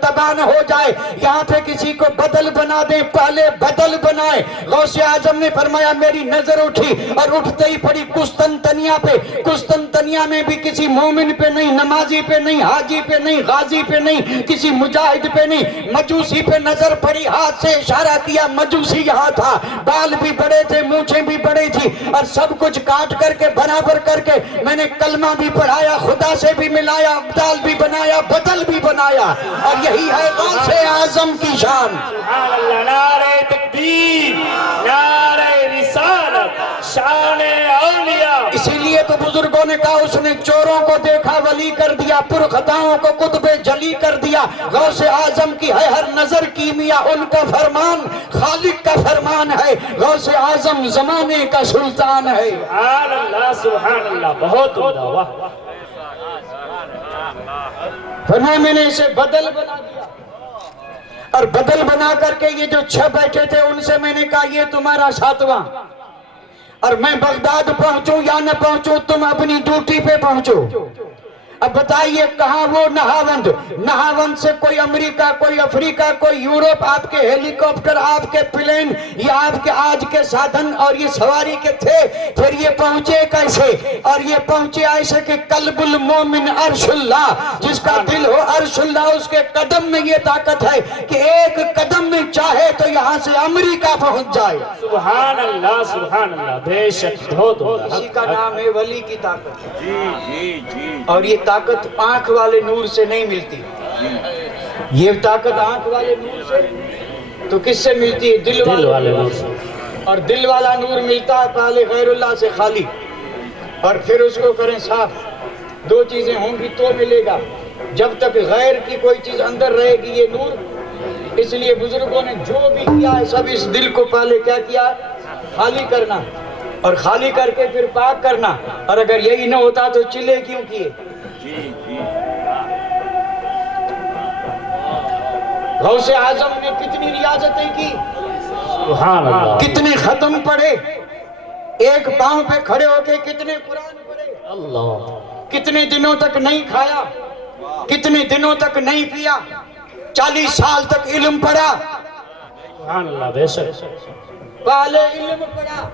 تباہ نہ ہو جائے، یہاں پہ کسی کو بدل بنا دیں، پہلے بدل بنائے۔ غوث اعظم نے فرمایا میری نظر اٹھی اور اٹھتے ہی پڑی قسطنطنیہ پہ، قسطنطنیہ میں بھی کسی مومن پہ نہیں، نمازی پہ نہیں، حاجی پہ نہیں، غازی پہ نہیں، کسی مجاہد پہ نہیں، مجوسی پہ نظر پڑی، ہاتھ سے اشارہ کیا، مجوسی یہاں تھا، بال بھی بڑے تھے، مونچھیں بھی بڑی تھی، اور سب کچھ کاٹ کر کے برابر کر کے میں نے کلمہ بھی پڑھایا، خدا سے بھی ملایا، ابدال بھی بنایا، بدل بھی بنایا، اور یہی ہے غوث اعظم کی شان۔ سبحان اللہ، نعرہ تکبیر، نعرہ رسالت، شان اولیاء۔ اسی لیے تو بزرگوں نے کہا اس نے چوروں کو دیکھا ولی کر دیا، پرخطاؤں کو قطب جلی کر دیا۔ غوث اعظم کی ہے ہر نظر کیمیا، ان کا فرمان خالق کا فرمان ہے، غوث اعظم زمانے کا سلطان ہے۔ سبحان اللہ، بہت عمدہ، واہ، فرمایا میں نے اسے بدل بنا دیا، اور بدل بنا کر کے یہ جو 6 بیٹھے تھے ان سے میں نے کہا یہ تمہارا 7واں، اور میں بغداد پہنچوں یا نہ پہنچوں تم اپنی ڈیوٹی پہ پہنچو۔ اب بتائیے کہاں وہ نہاوند، نہاوند سے کوئی امریکہ، کوئی افریقہ، کوئی یورپ، آپ کے ہیلی کاپٹر، آپ کے پلین، یہ آپ کے آج کے سادھن اور یہ سواری کے تھے، پھر یہ پہنچے کیسے؟ اور یہ پہنچے ایسے کہ قلب المومن عرش اللہ، جس کا دل ہو عرش اللہ، اس کے قدم میں یہ طاقت ہے کہ ایک قدم میں چاہے تو یہاں سے امریکہ پہنچ جائے۔ سبحان اللہ، بے شک بہت عمدہ، اسی کا نام ہے ولی کی طاقت، جی جی جی، اور یہ طاقت آنکھ والے نور سے نہیں ملتی، یہ طاقت آنکھ والے نور سے تو کس سے ملتی ہے؟ دل والے نور سے، اور دل والا نور ملتا ہے پہلے غیر اللہ سے خالی، اور پھر اس کو کریں صاف، 2 چیزیں ہوں گی تو ملے گا، جب تک غیر کی کوئی چیز اندر رہے گی یہ نور، اس لیے بزرگوں نے جو بھی کیا ہے سب اس دل کو پہلے کیا کیا؟ خالی کرنا، اور خالی کر کے پھر پاک کرنا، اور اگر یہی نہ ہوتا تو چلے کیوں کیے؟ جی جی، غوث اعظم نے کتنی ریاضتیں کی، سبحان اللہ، کتنے ختم پڑھے، ایک پاؤں پہ کھڑے ہو کے کتنے قرآن پڑھے، اللہ، کتنے دنوں تک نہیں کھایا، کتنے دنوں تک نہیں پیا، 40 سال تک علم پڑھا، سبحان اللہ، بے شک، پہلے علم پڑھا،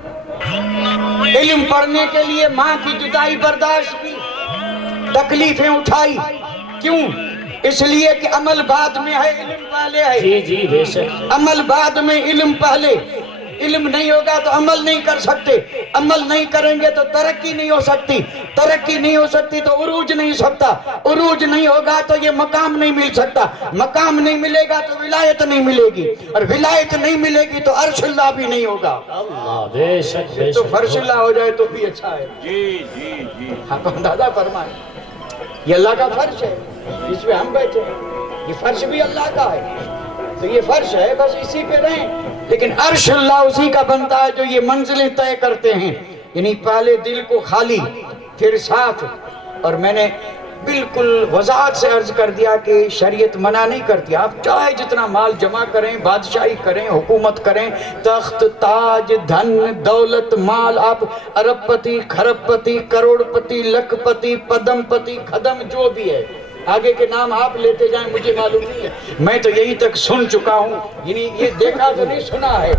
علم پڑھنے کے لیے ماں کی جدائی برداشت کی، تکلیفیں اٹھائی، کیوں؟ اس لیے کہ عمل بعد میں ہے، علم پہلے ہے، جی جی، بے شک، عمل بعد میں، علم پہلے، علم نہیں ہوگا تو عمل نہیں کر سکتے، عمل نہیں کریں گے تو ترقی نہیں ہو سکتی، ترقی نہیں ہو سکتی تو عروج نہیں سکتا، عروج نہیں ہوگا تو یہ مقام نہیں مل سکتا، مقام نہیں ملے گا تو ولایت نہیں ملے گی، اور ولایت نہیں ملے گی تو عرش اللہ بھی نہیں ہوگا، اللہ، بے شک، بے تو شک، فرش اللہ ہو جائے تو بھی اچھا ہے۔ جی جی جی، آپ اندازہ فرمائیں، یہ اللہ کا فرش ہے جس پہ ہم بیٹھے ہیں، یہ فرش بھی اللہ کا ہے، تو یہ فرش ہے بس اسی پہ رہیں، لیکن عرش اللہ اسی کا بنتا ہے جو یہ منزلیں طے کرتے ہیں، یعنی پہلے دل کو خالی پھر صاف، اور میں نے بالکل وضاحت سے عرض کر دیا کہ شریعت منع نہیں کرتی، آپ چاہے جتنا مال جمع کریں، بادشاہی کریں، حکومت کریں، تخت تاج دھن دولت مال، آپ ارب پتی کھرب پتی کروڑ پتی لکھ پتی پدم پتی خدم جو بھی ہے، آگے کے نام آپ لیتے جائیں مجھے معلوم نہیں ہے، میں تو یہی تک سن چکا ہوں، یعنی یہ دیکھا تو نہیں سنا ہے،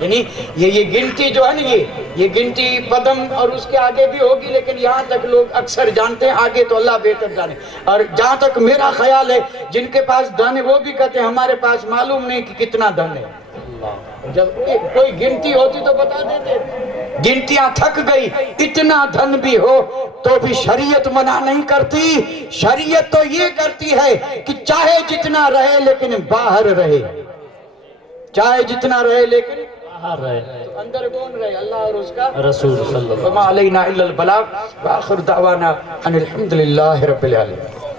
یعنی یہ گنتی جو ہے نا، یہ گنتی پدم اور اس کے آگے بھی ہوگی، لیکن یہاں تک لوگ اکثر جانتے ہیں، آگے تو اللہ بہتر جانے، اور جہاں تک میرا خیال ہے جن کے پاس دھن ہے وہ بھی کہتے ہیں ہمارے پاس معلوم نہیں کہ کتنا دھن ہے، جب کوئی گنتی ہوتی تو بتا دیتے، گنتیاں تھک گئی، اتنا دھن بھی ہو تو بھی شریعت منع نہیں کرتی، شریعت تو یہ کرتی ہے کہ چاہے جتنا رہے لیکن باہر رہے، چاہے جتنا رہے لیکن باہر رہے، تو اندر کون رہے؟ اللہ اور اس کا رسول صلی اللہ علیہ وسلم۔ وما علینا الا البلاغ وآخر دعوانا ان الحمدللہ رب العالمین۔